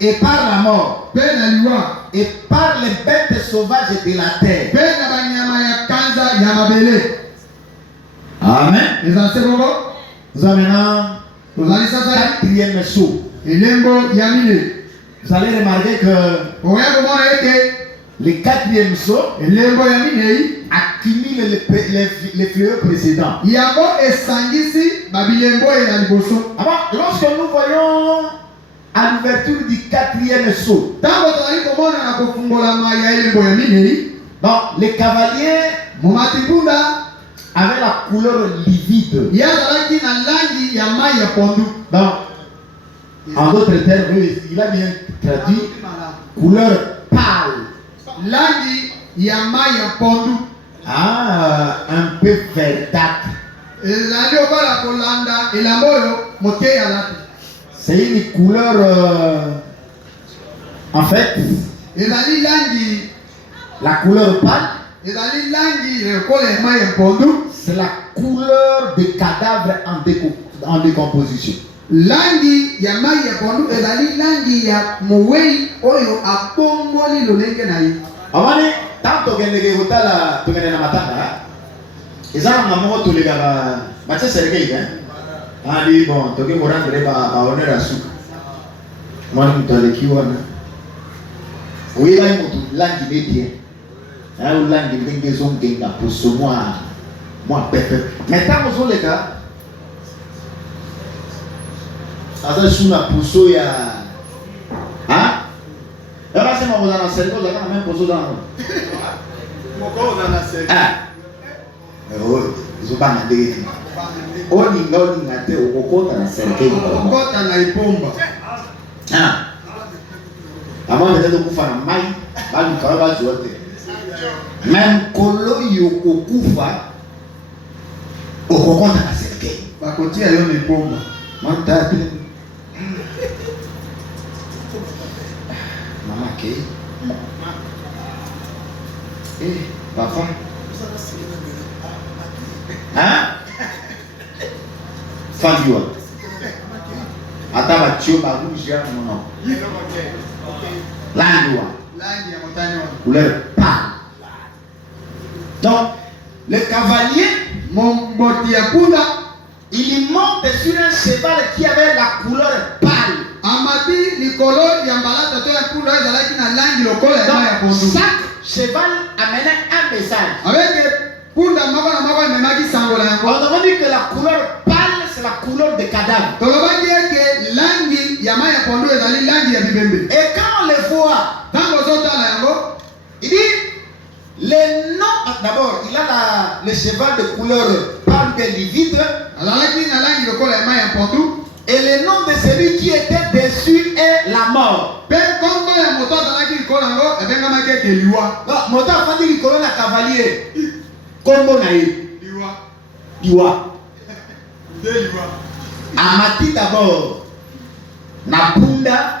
et par la mort, pe na liwa, et par les bêtes sauvages de la terre. pe na banyama ya kanza ya mabele. Amen. Eza sebongo. Nous allons maintenant Tozali sasa quatrième saut. elembo ya mile. Vous allez remarquer que Oya komona ete le quatrième saut elembo ya mile accumule les fléaux précédents. yango esangisi babilembo ya liboso. Alors, lorsque nous voyons à l'ouverture du quatrième saut, Tango tozali komona na kofungolama ya elembo ya mile, donc les cavaliers momati punda avaient la couleur livide. yazalaki na langi ya mai ya pondu. Donc, en d'autres termes, il a bien traduit couleur pâle. Langi ya mai ya pondu. Un peu verdâtre. Ezali okola kolanda elamba oyo moke alati. C'est une couleur, en fait, Ezali langi, la couleur pâle, ezali langi ekola ya mai ya pondu. c'est la couleur des cadavres en décomposition. Langi ya mai ya pondu ezali langi ya mowei oyo abomboli lolenge na ye. Amani, tant que vous avez la matanga, ils ont un moment tous les gars, Mathieu Sergei, ah, dit bon, tu peux rendre à honneur à Souk. Moi, je suis allé qui on a. Oui, là, il y a langue qui est bien. Là, il y a langue qui est bien pour ce moi, pépé. Mais tant que vous les gars, ça c'est sous la pousseau, il y a. Hein? Et là, c'est mon dans la cerveau, là, même pousseau dans le. Ah! Ils ont pas mandé. Oninga te okokota na serikali okokota na ipomba. Avant de kufa na mai bali kaba zote. Même kolo yokokufa okokota na serikali. Bakotia yo na ipomba. Mantate. Mama ke. Papa. Fandiwa. Ataba tio ba rouge ya non. Landiwa. Langi ya motani wa. Couleur pâle. Donc, le cavalier, mon ya punda, il monte sur un cheval qui avait la couleur pâle. Amati likolo ya mbalata to ya punda ezalaki na langi lokola ya pondu. Chaque cheval amenait un message. Avec punda moko na moko memaki sangola yango. On a dit que la couleur pâle c'est la couleur des cadavres. Tolobaki eke langi ya mai ya pondu ezali langi ya bibembe. Et quand on les voit, tango zotala yango, il dit les noms d'abord, il a le cheval de couleur pâle bien livide. Alalaki na langi lokola ya mai ya pondu. Et le nom de celui qui était dessus est la mort. Pe kombo ya moto azalaki likolo yango ebengamaki eke liwa. Non, moto afandi likolo na cavalier. Kombo na ye. Liwa. Liwa. De liwa. Amati d'abord na punda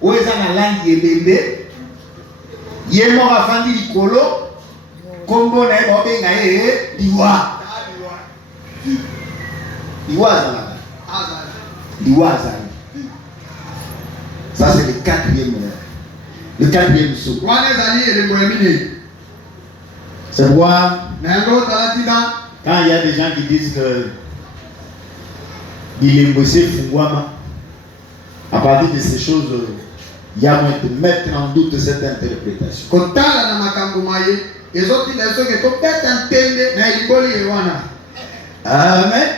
oyo eza na langi ebembe. Ye moko afandi likolo. Kombo na ye baobenga ye liwa. Liwa azalaka. Ça c'est le quatrième saut. C'est pourquoi quand il y a des gens qui disent que il est bossé Fungwama, à partir de ces choses, il y a moyen de mettre en doute cette interprétation. Amen.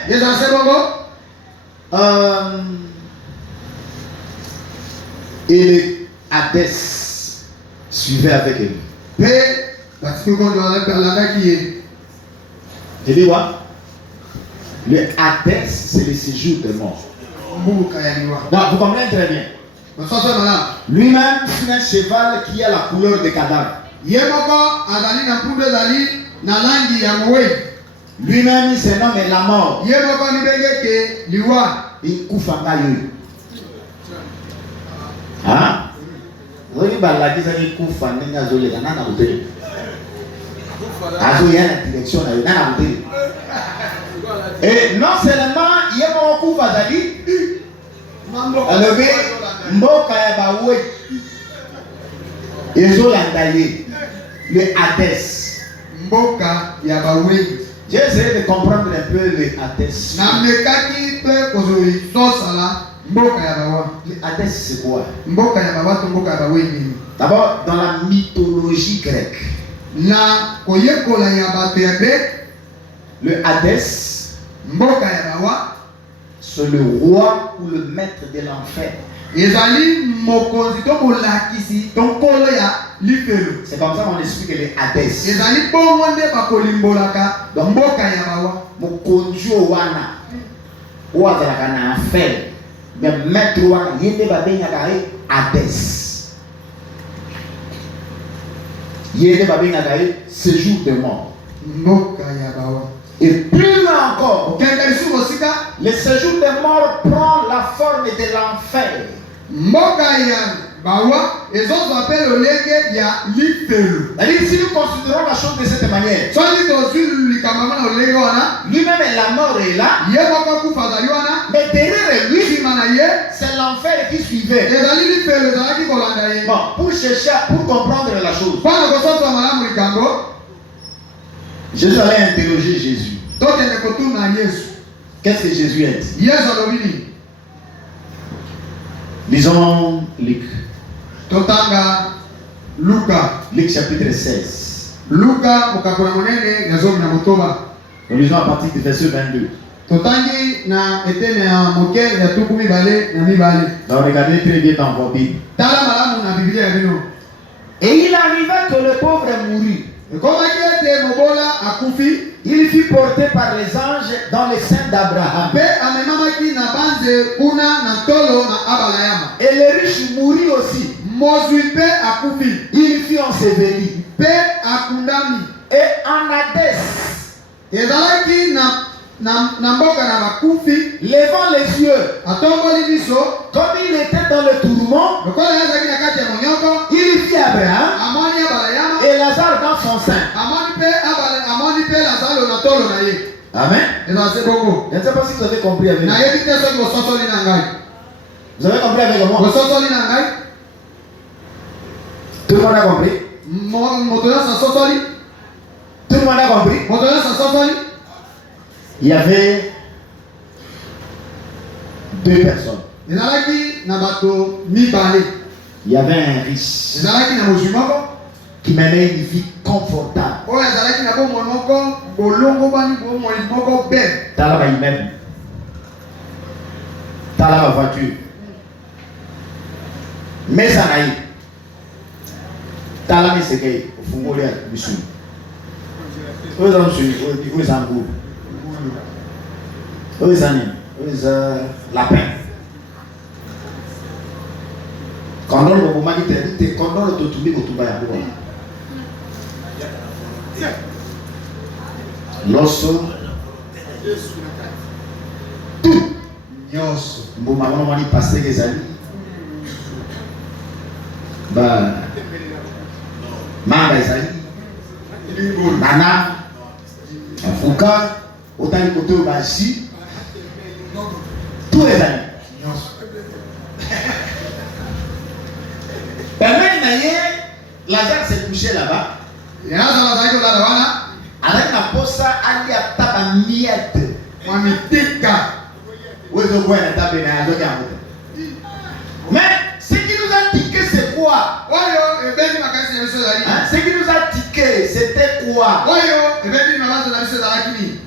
Et les Hadès suivait avec lui. Et dit quoi? Le Hadès, c'est le séjour des morts. Donc, vous comprenez très bien. Lui-même, c'est un cheval qui a la couleur de cadavre. Lui-même, il se nomme la mort. Il couvre en gailleux. Hein? Oui, la direction et non seulement il y a beaucoup d'azali, enlevé mboka ya bawe, ezolandaye le Hadès, mboka ya bawe. J'ai essayé de comprendre un peu le Hadès. Namekaki pe kozoi tosala mboka ya bawa. Le Hadès c'est quoi? Mboka ya bawa to mboka ya bawe ni. D'abord dans la mythologie grecque. Na koyekola ya bato ya grec, le Hadès, mboka ya bawa, c'est le roi ou le maître de l'enfer. Ezali mokonzi to molakisi to kolo ya lifelo. C'est comme ça qu'on explique le Hadès. Ezali bongo nde bakolimbolaka do mboka ya bawa. Mokonzi wana oazalaka na enfer. Mais maître wana yende babengaka Hadès. Yende babengaka séjour de mort. Mboka ya bawa. Et plus loin encore, le séjour des morts prend la forme de l'enfer. Mboka ya bawa, et autres appellent le lege ya lifelu. C'est-à-dire, si nous considérons la chose de cette manière, lui-même la mort est là, mais derrière lui, c'est l'enfer qui suivait. Bon, pour chercher, pour comprendre la chose, Jésus allait interroger Jésus. Qu'est-ce que Jésus a dit? Lisons Luc. Luc chapitre 16. Nous lisons à partir du verset 22. Donc regardez très bien dans vos Bibles. Et il arriva que le pauvre mourut. Il fut porté par les anges dans les seins d'Abraham. Et le riche mourut aussi. Il fut enseveli. Et en Hadès, levant les yeux, comme il était dans le tourment, il fit Abraham et Lazare dans son sein. Amen. Je ne sais pas si vous avez compris avec moi. Vous avez compris avec moi? Tout le monde a compris? Tout le monde a compris? Il y avait deux personnes. Il y avait un riche qui menait une vie confortable. T'as là immeuble. T'as là voiture. Mais ça n'a eu. T'as là mais c'est que au fond de la mission. Où est-ce lapin. Quand on le moment dit quand on le totumbi au tuba ya boa. L'osso tout nyos mboma wana mani passer les amis. Ba manga ezali. Nana afuka otali kote obashi. Tous les années. Lazare s'est couché là-bas. Avec la posa, ali a tapa miette. Mais ce qui nous a tiqué, c'est quoi? Ce qui nous a tiqué, c'était quoi?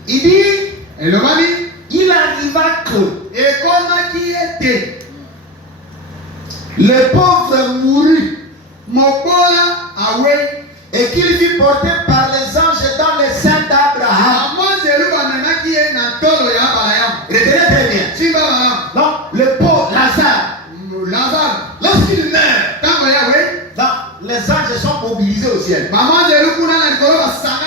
Il dit, il arriva que le pauvre mourut. Et qu'il fut porté par les anges dans les seins d'Abraham. Retenez très bien. Donc, le pauvre Lazare, lorsqu'il meurt, les anges sont mobilisés au ciel. Vous avez la différence, hein?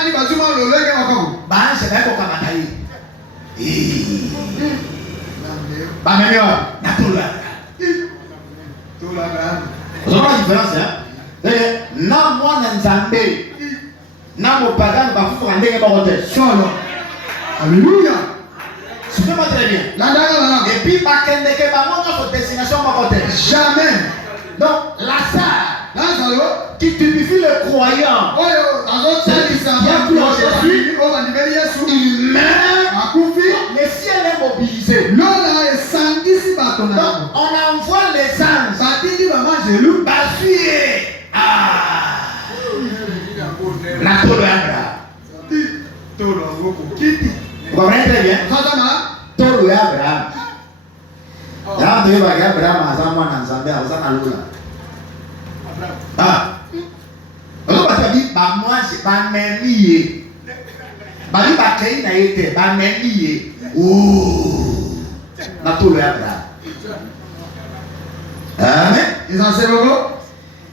Na moi n'enzambe, na mo pagan ba fufu andenge ba hotel. Solo. Alléluia. Suivez-moi très bien. Et puis ba kende ke ba mo notre destination ba hotel. Jamais. Donc Lazare, qui typifie le croyant, il meurt, le ciel est mobilisé. Donc on envoie les anges. La tour d'Abraham. Vous comprenez très bien? Tour d'Abraham.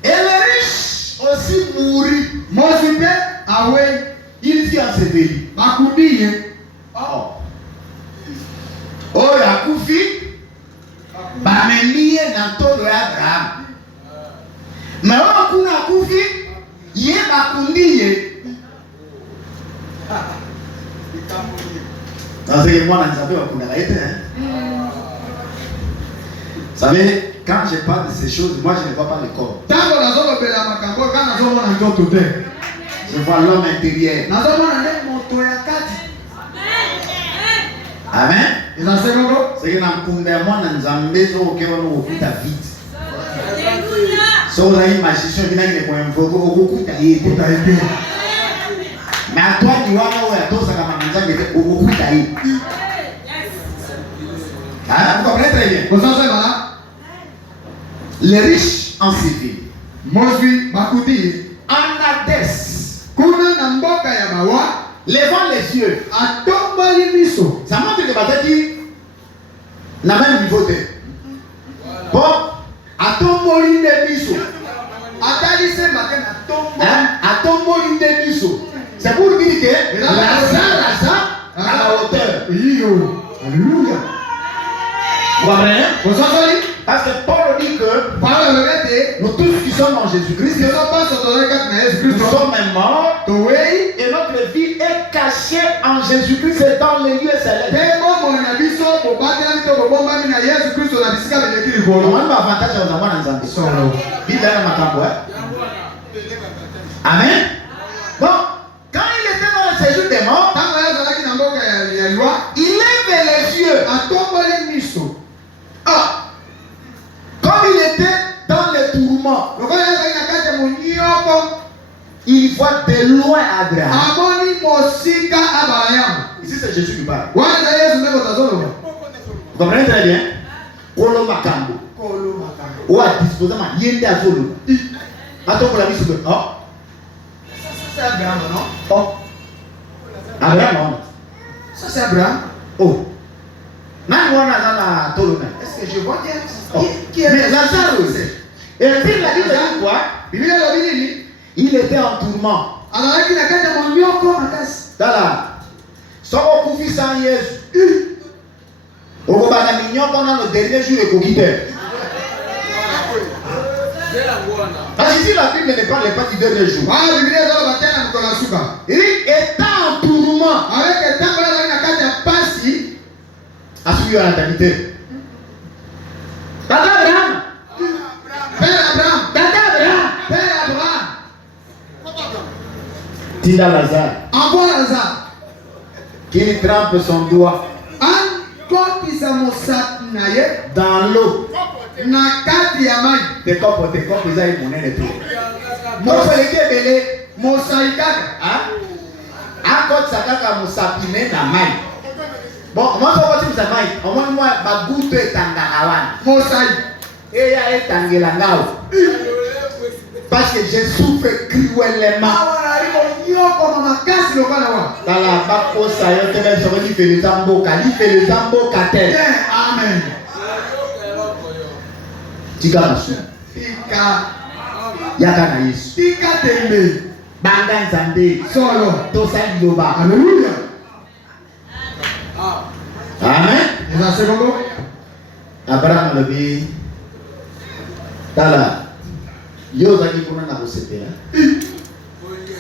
Et le riche aussi mourut. Il fit enseveli. Oh, Yakoufi, Bameliye Nantolo Abraham. Mais on a Yakoufi, Yé Bakundiye. Non, c'est que moi, je ne savais pas. Vous savez, quand je parle de ces choses, moi je ne vois pas le corps. Je vois l'homme intérieur. Amen. C'est que dans le monde, nous avons besoin de ta vie. Si on a une magicienne, il faut beaucoup de temps. Mais à toi, tu vois, vous comprenez très bien. Les riches en civil. Anades. Levant les yeux. Ça montre que Bataki n'a même niveau de. Bon, à ton morin de miso. À ton morin de miso. C'est pour dire que Lazare à la hauteur. Alléluia. Vous comprenez? Parce que Paul dit que nous tous qui sommes en Jésus-Christ, nous sommes morts et notre vie est cachée en Jésus-Christ et dans les lieux célestes. Amen. Bon, quand il était dans le séjour des morts, il lève les yeux. Comme il était dans les tourments, il voit de loin Abraham. Ici c'est Jésus qui parle. Vous comprenez très bien? Kolo Makambo. Ou à disposer ma yende à solo. Attends pour la vie sur le. Oh. Ça c'est Abraham, non? Oh. Abraham, non? Ça c'est Abraham. Oh. Est-ce que je vois qui est mais Lazare aussi. Et puis la Bible dit quoi? Il était en tourment. Dans la. Son koufi sans Jésus. Au Bana Mignon pendant le dernier jour de Coquitaire. Parce que si la Bible ne parle pas du dernier jour. Il était en tourment. À suivre la natalité. Tata Abraham. Père Abraham. Tata Abraham. Père Abraham. Tida Lazare. Envoie Lazare. Qu'il trempe son doigt dans l'eau. Tes copes, ils ont monnaie de tout. Moi, je vais belé. Encore ça kaka musapine na mai. Bon, moi je vais dire mai. Au moins moi baguto etanga awan. Mosai. Eya etangela ngao. Parce que je souffre cruellement. Dans la bako ça y est, tu vas faire le zambo, il fait le zambo katel. Amen. Tika masu. Yaka na Yesu. Tika tembe. Banga nzambe. Solo. Tosa liloba. Alléluia. Amen. C'est bon. Abraham le dit. Tala. Yo zaki kuna na kosepela.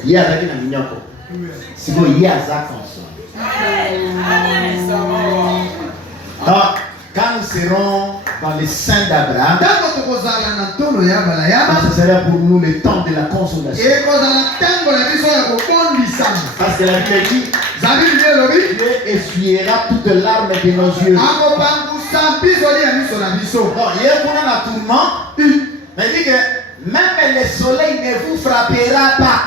Ye azaki na minyoko. Siko ye azaki donc, quand nous serons dans les seins d'Abraham, ce sera pour nous le temps de la consolation. Parce que la Bible dit, Dieu essuiera toutes les larmes de nos yeux. Donc, il y a un tourment, mais il dit que même le soleil ne vous frappera pas.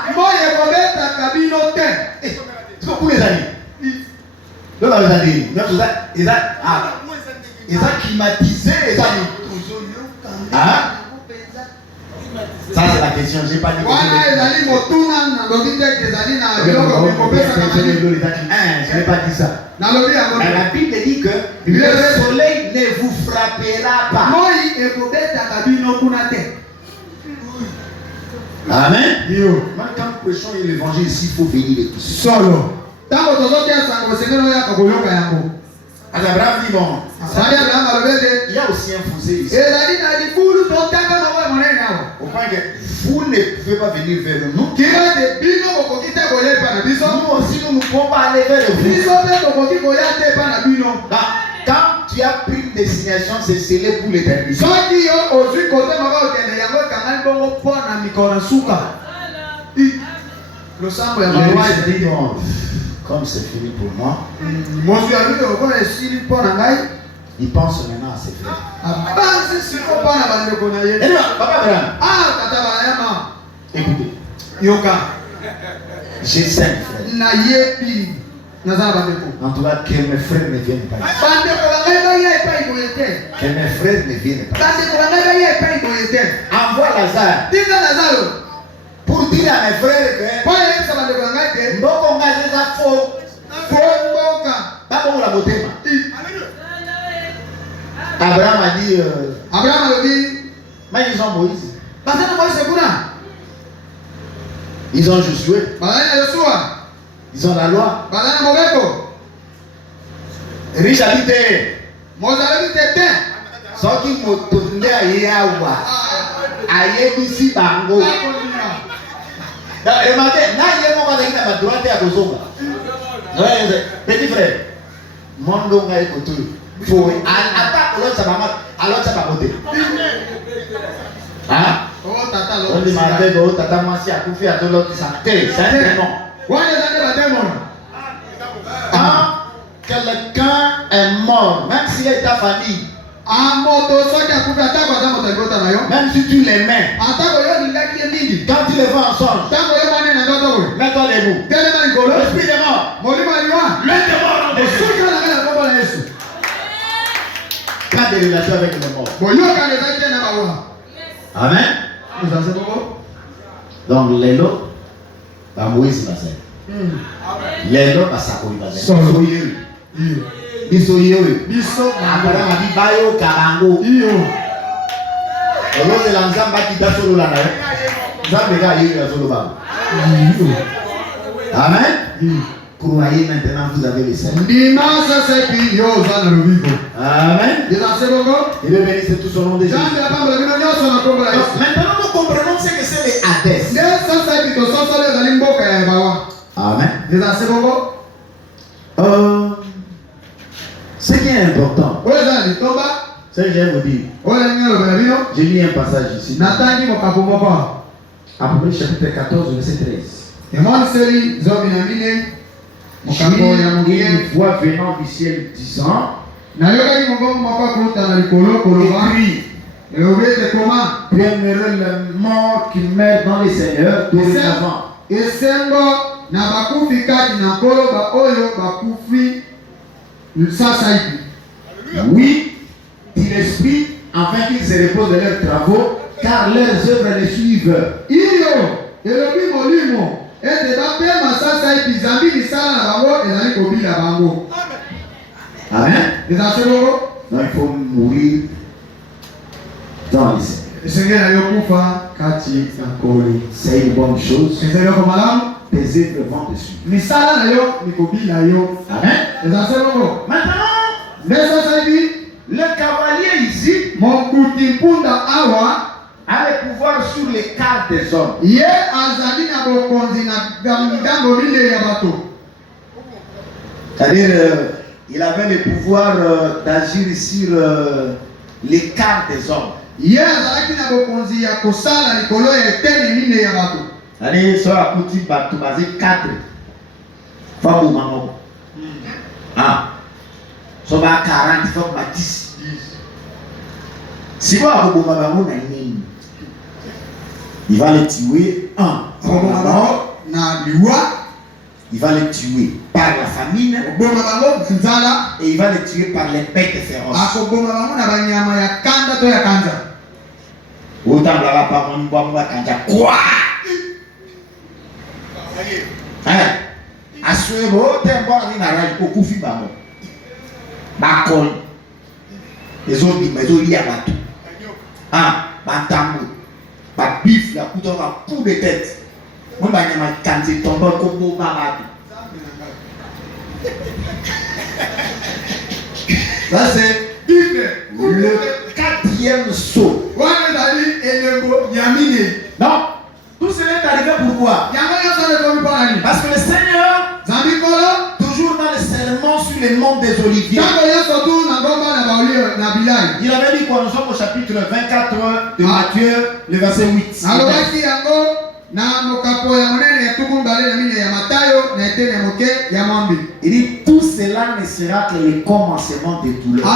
Est-ce que vous les avez? Donc, ils ont climatisé, hein? Ça c'est la question, j'ai pas dit. Je n'ai pas dit ça. Mais la Bible dit que le soleil ne vous frappera pas. Amen. Quand nous prêchons l'évangile ici, il faut venir l'écouter. Solo. Abraham dit bon. Il y a aussi un fossé ici. Au point que vous ne pouvez pas venir vers nous. Nous aussi, nous ne pouvons pas aller vers vous. Quand tu as pris une destination, c'est scellé pour l'éternité. Comme c'est fini pour moi, il pense maintenant à ses frères. Papa Abraham, écoutez, j'ai 5 frères. En tout cas, que mes frères ne viennent pas. Que mes frères ne viennent pas. Envoie Lazare pour dire à mes frères que Mboko Ngazeza faux. La beauté. Abraham a dit mais ils ont Moïse. Ils ont Josué. Ils ont la loi. Riche habité. Ceux qui m'ont tourné à Yawa. Aïe ici bango. Remarquez, n'a droite à Bozonga. Petit frère, mon nom est Kotou. Faut attaque l'autre ça va côté. Hein? On demandait que tata moi si a tout fait à l'autre ça c'est un nom. Quand quelqu'un est mort, même s'il est ta famille, même si tu l'aimais, quand tu les vois ensemble, mets-toi debout. L'esprit de mort, le démon de pas de relation avec le mort. Amen. Donc, les lots, Moïse va faire. Les lots, ça va faire. Biso Abraham a dit bayo karango. Olo de l'ensemble qui t'a solo là. Nzambe ga yeyo ya solo ba. Amen. Croyez maintenant, vous avez les saints. Amen. Et le bénisse tout son nom de Jésus. Maintenant, nous comprenons ce que c'est les Hadès. Amen. Ce qui est important, c'est que je vais vous dire. J'ai mis un passage ici. Apocalypse chapitre 14, verset 13. Une voix venant du ciel disant, bienheureux le mort qui meurt dans les seigneurs dorénavant. Oui, dit l'esprit, afin qu'ils se reposent de leurs travaux car leurs œuvres les suivent. Iyo elobi molimo ete bapema sasa ipi zambi misala na bango ezali kobila bango. Amen. Ezali bongo. Donc il faut mourir dans les cieux. Seigneur yokufa kati na koli. C'est une bonne chose. Ezali yoko malamu. Tes œuvres vont te suivre. Misala na yo ni kobila yo. Amen. Ezali bongo. Maintenant, sasa hivi le cavalier ici mokuti mpunda awa a le pouvoir sur les cas des hommes. ye azali na bokonzi na migambo mine ya bato. C'est-à-dire, il avait le pouvoir d'agir sur les cas des hommes. Ye azalaki na bokonzi ya kosala likolo ya eteni mine ya bato. C'est-à-dire, sur la coutume, tu basé 4 femmes ou maman. Ah. So ba 40 fois ba 10. Si vous avez un maman il va le tuer il va le tuer par la famine et il va le tuer par les bêtes féroces. Autant là pas mon bois kanja quoi. Hein? Assurément, tembo ni na rage okufi bamo. Bakon. Les autres mais ils lié à bateau. Ah, batambo. Ba bif la couteau va coup de tête. Moi ba nyama kanzi tombe kombo babatu. Ça c'est le 4e saut. Non, tout cela est arrivé pourquoi? Parce que le Seigneur, toujours dans le serment sur les monts des Oliviers, il avait dit quoi? Nous sommes au chapitre 24 de Matthieu, le verset 8. Il dit tout cela ne sera que le commencement de douleur.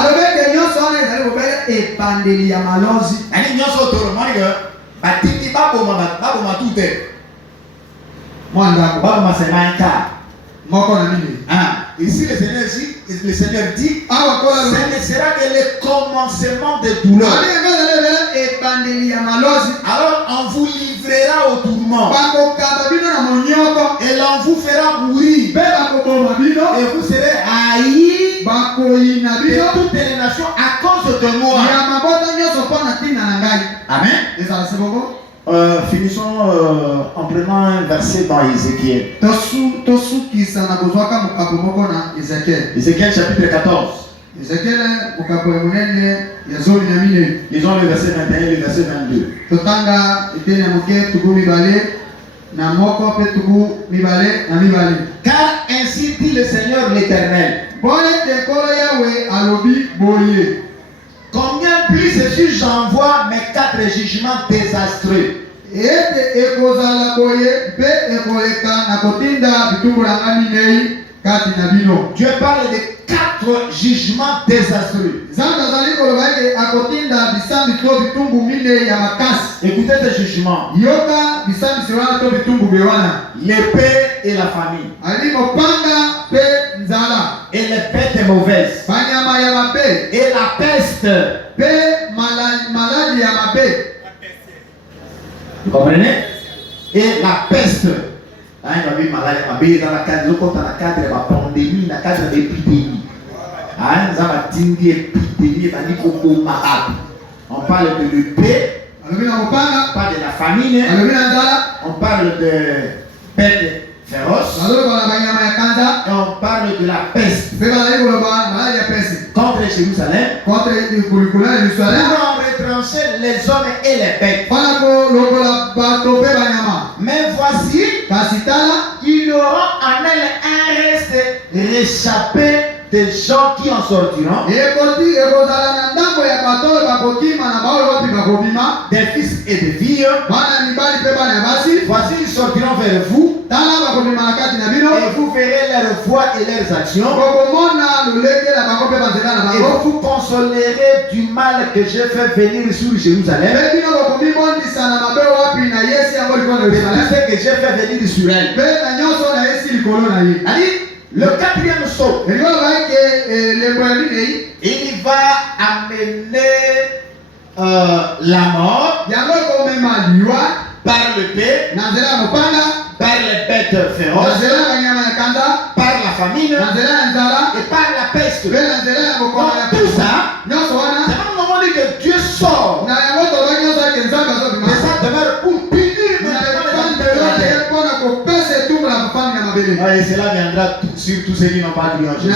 Ici le Seigneur dit ce ne sera que le commencement de douleur. Alors on vous livrera au tourment et l'on vous fera mourir et vous serez haïs de toutes les nations à cause de moi. Amen. Finissons en prenant un verset dans Ézéchiel. Ézéchiel chapitre 14. Lisons le verset 21 et le verset 22. Car ainsi dit le Seigneur l'Éternel. Combien plus si j'envoie mes 4 jugements désastreux. Dieu parle de 4 jugements désastreux. Écoutez ces jugements. L'épée et la famine. Et les bêtes mauvaises. Et la peste. Vous comprenez? Et la peste. Dans la cadre de la pandémie, dans la cadre de l'épidémie. On parle de l'épée, on parle de la famine, on parle de bêtes féroces, et on parle de la peste contre Jérusalem, pour en retrancher les hommes et les bêtes. Mais voici, il y aura en elle un reste réchappé des gens qui en sortiront, des fils et des filles. Voici, ils sortiront vers vous, et vous verrez leurs voix et leurs actions, et vous vous consolerez du mal que j'ai fait venir sur Jérusalem, et ce que j'ai fait venir sur elle. Le 4e saut, il va amener la mort, par l'épée, par les bêtes féroces, par la famine et par la peste. Donc tout ça, c'est même au moment que Dieu sort. Mais ça demeure pour punir et cela viendra sur tous ceux qui n'ont pas cru en Jésus.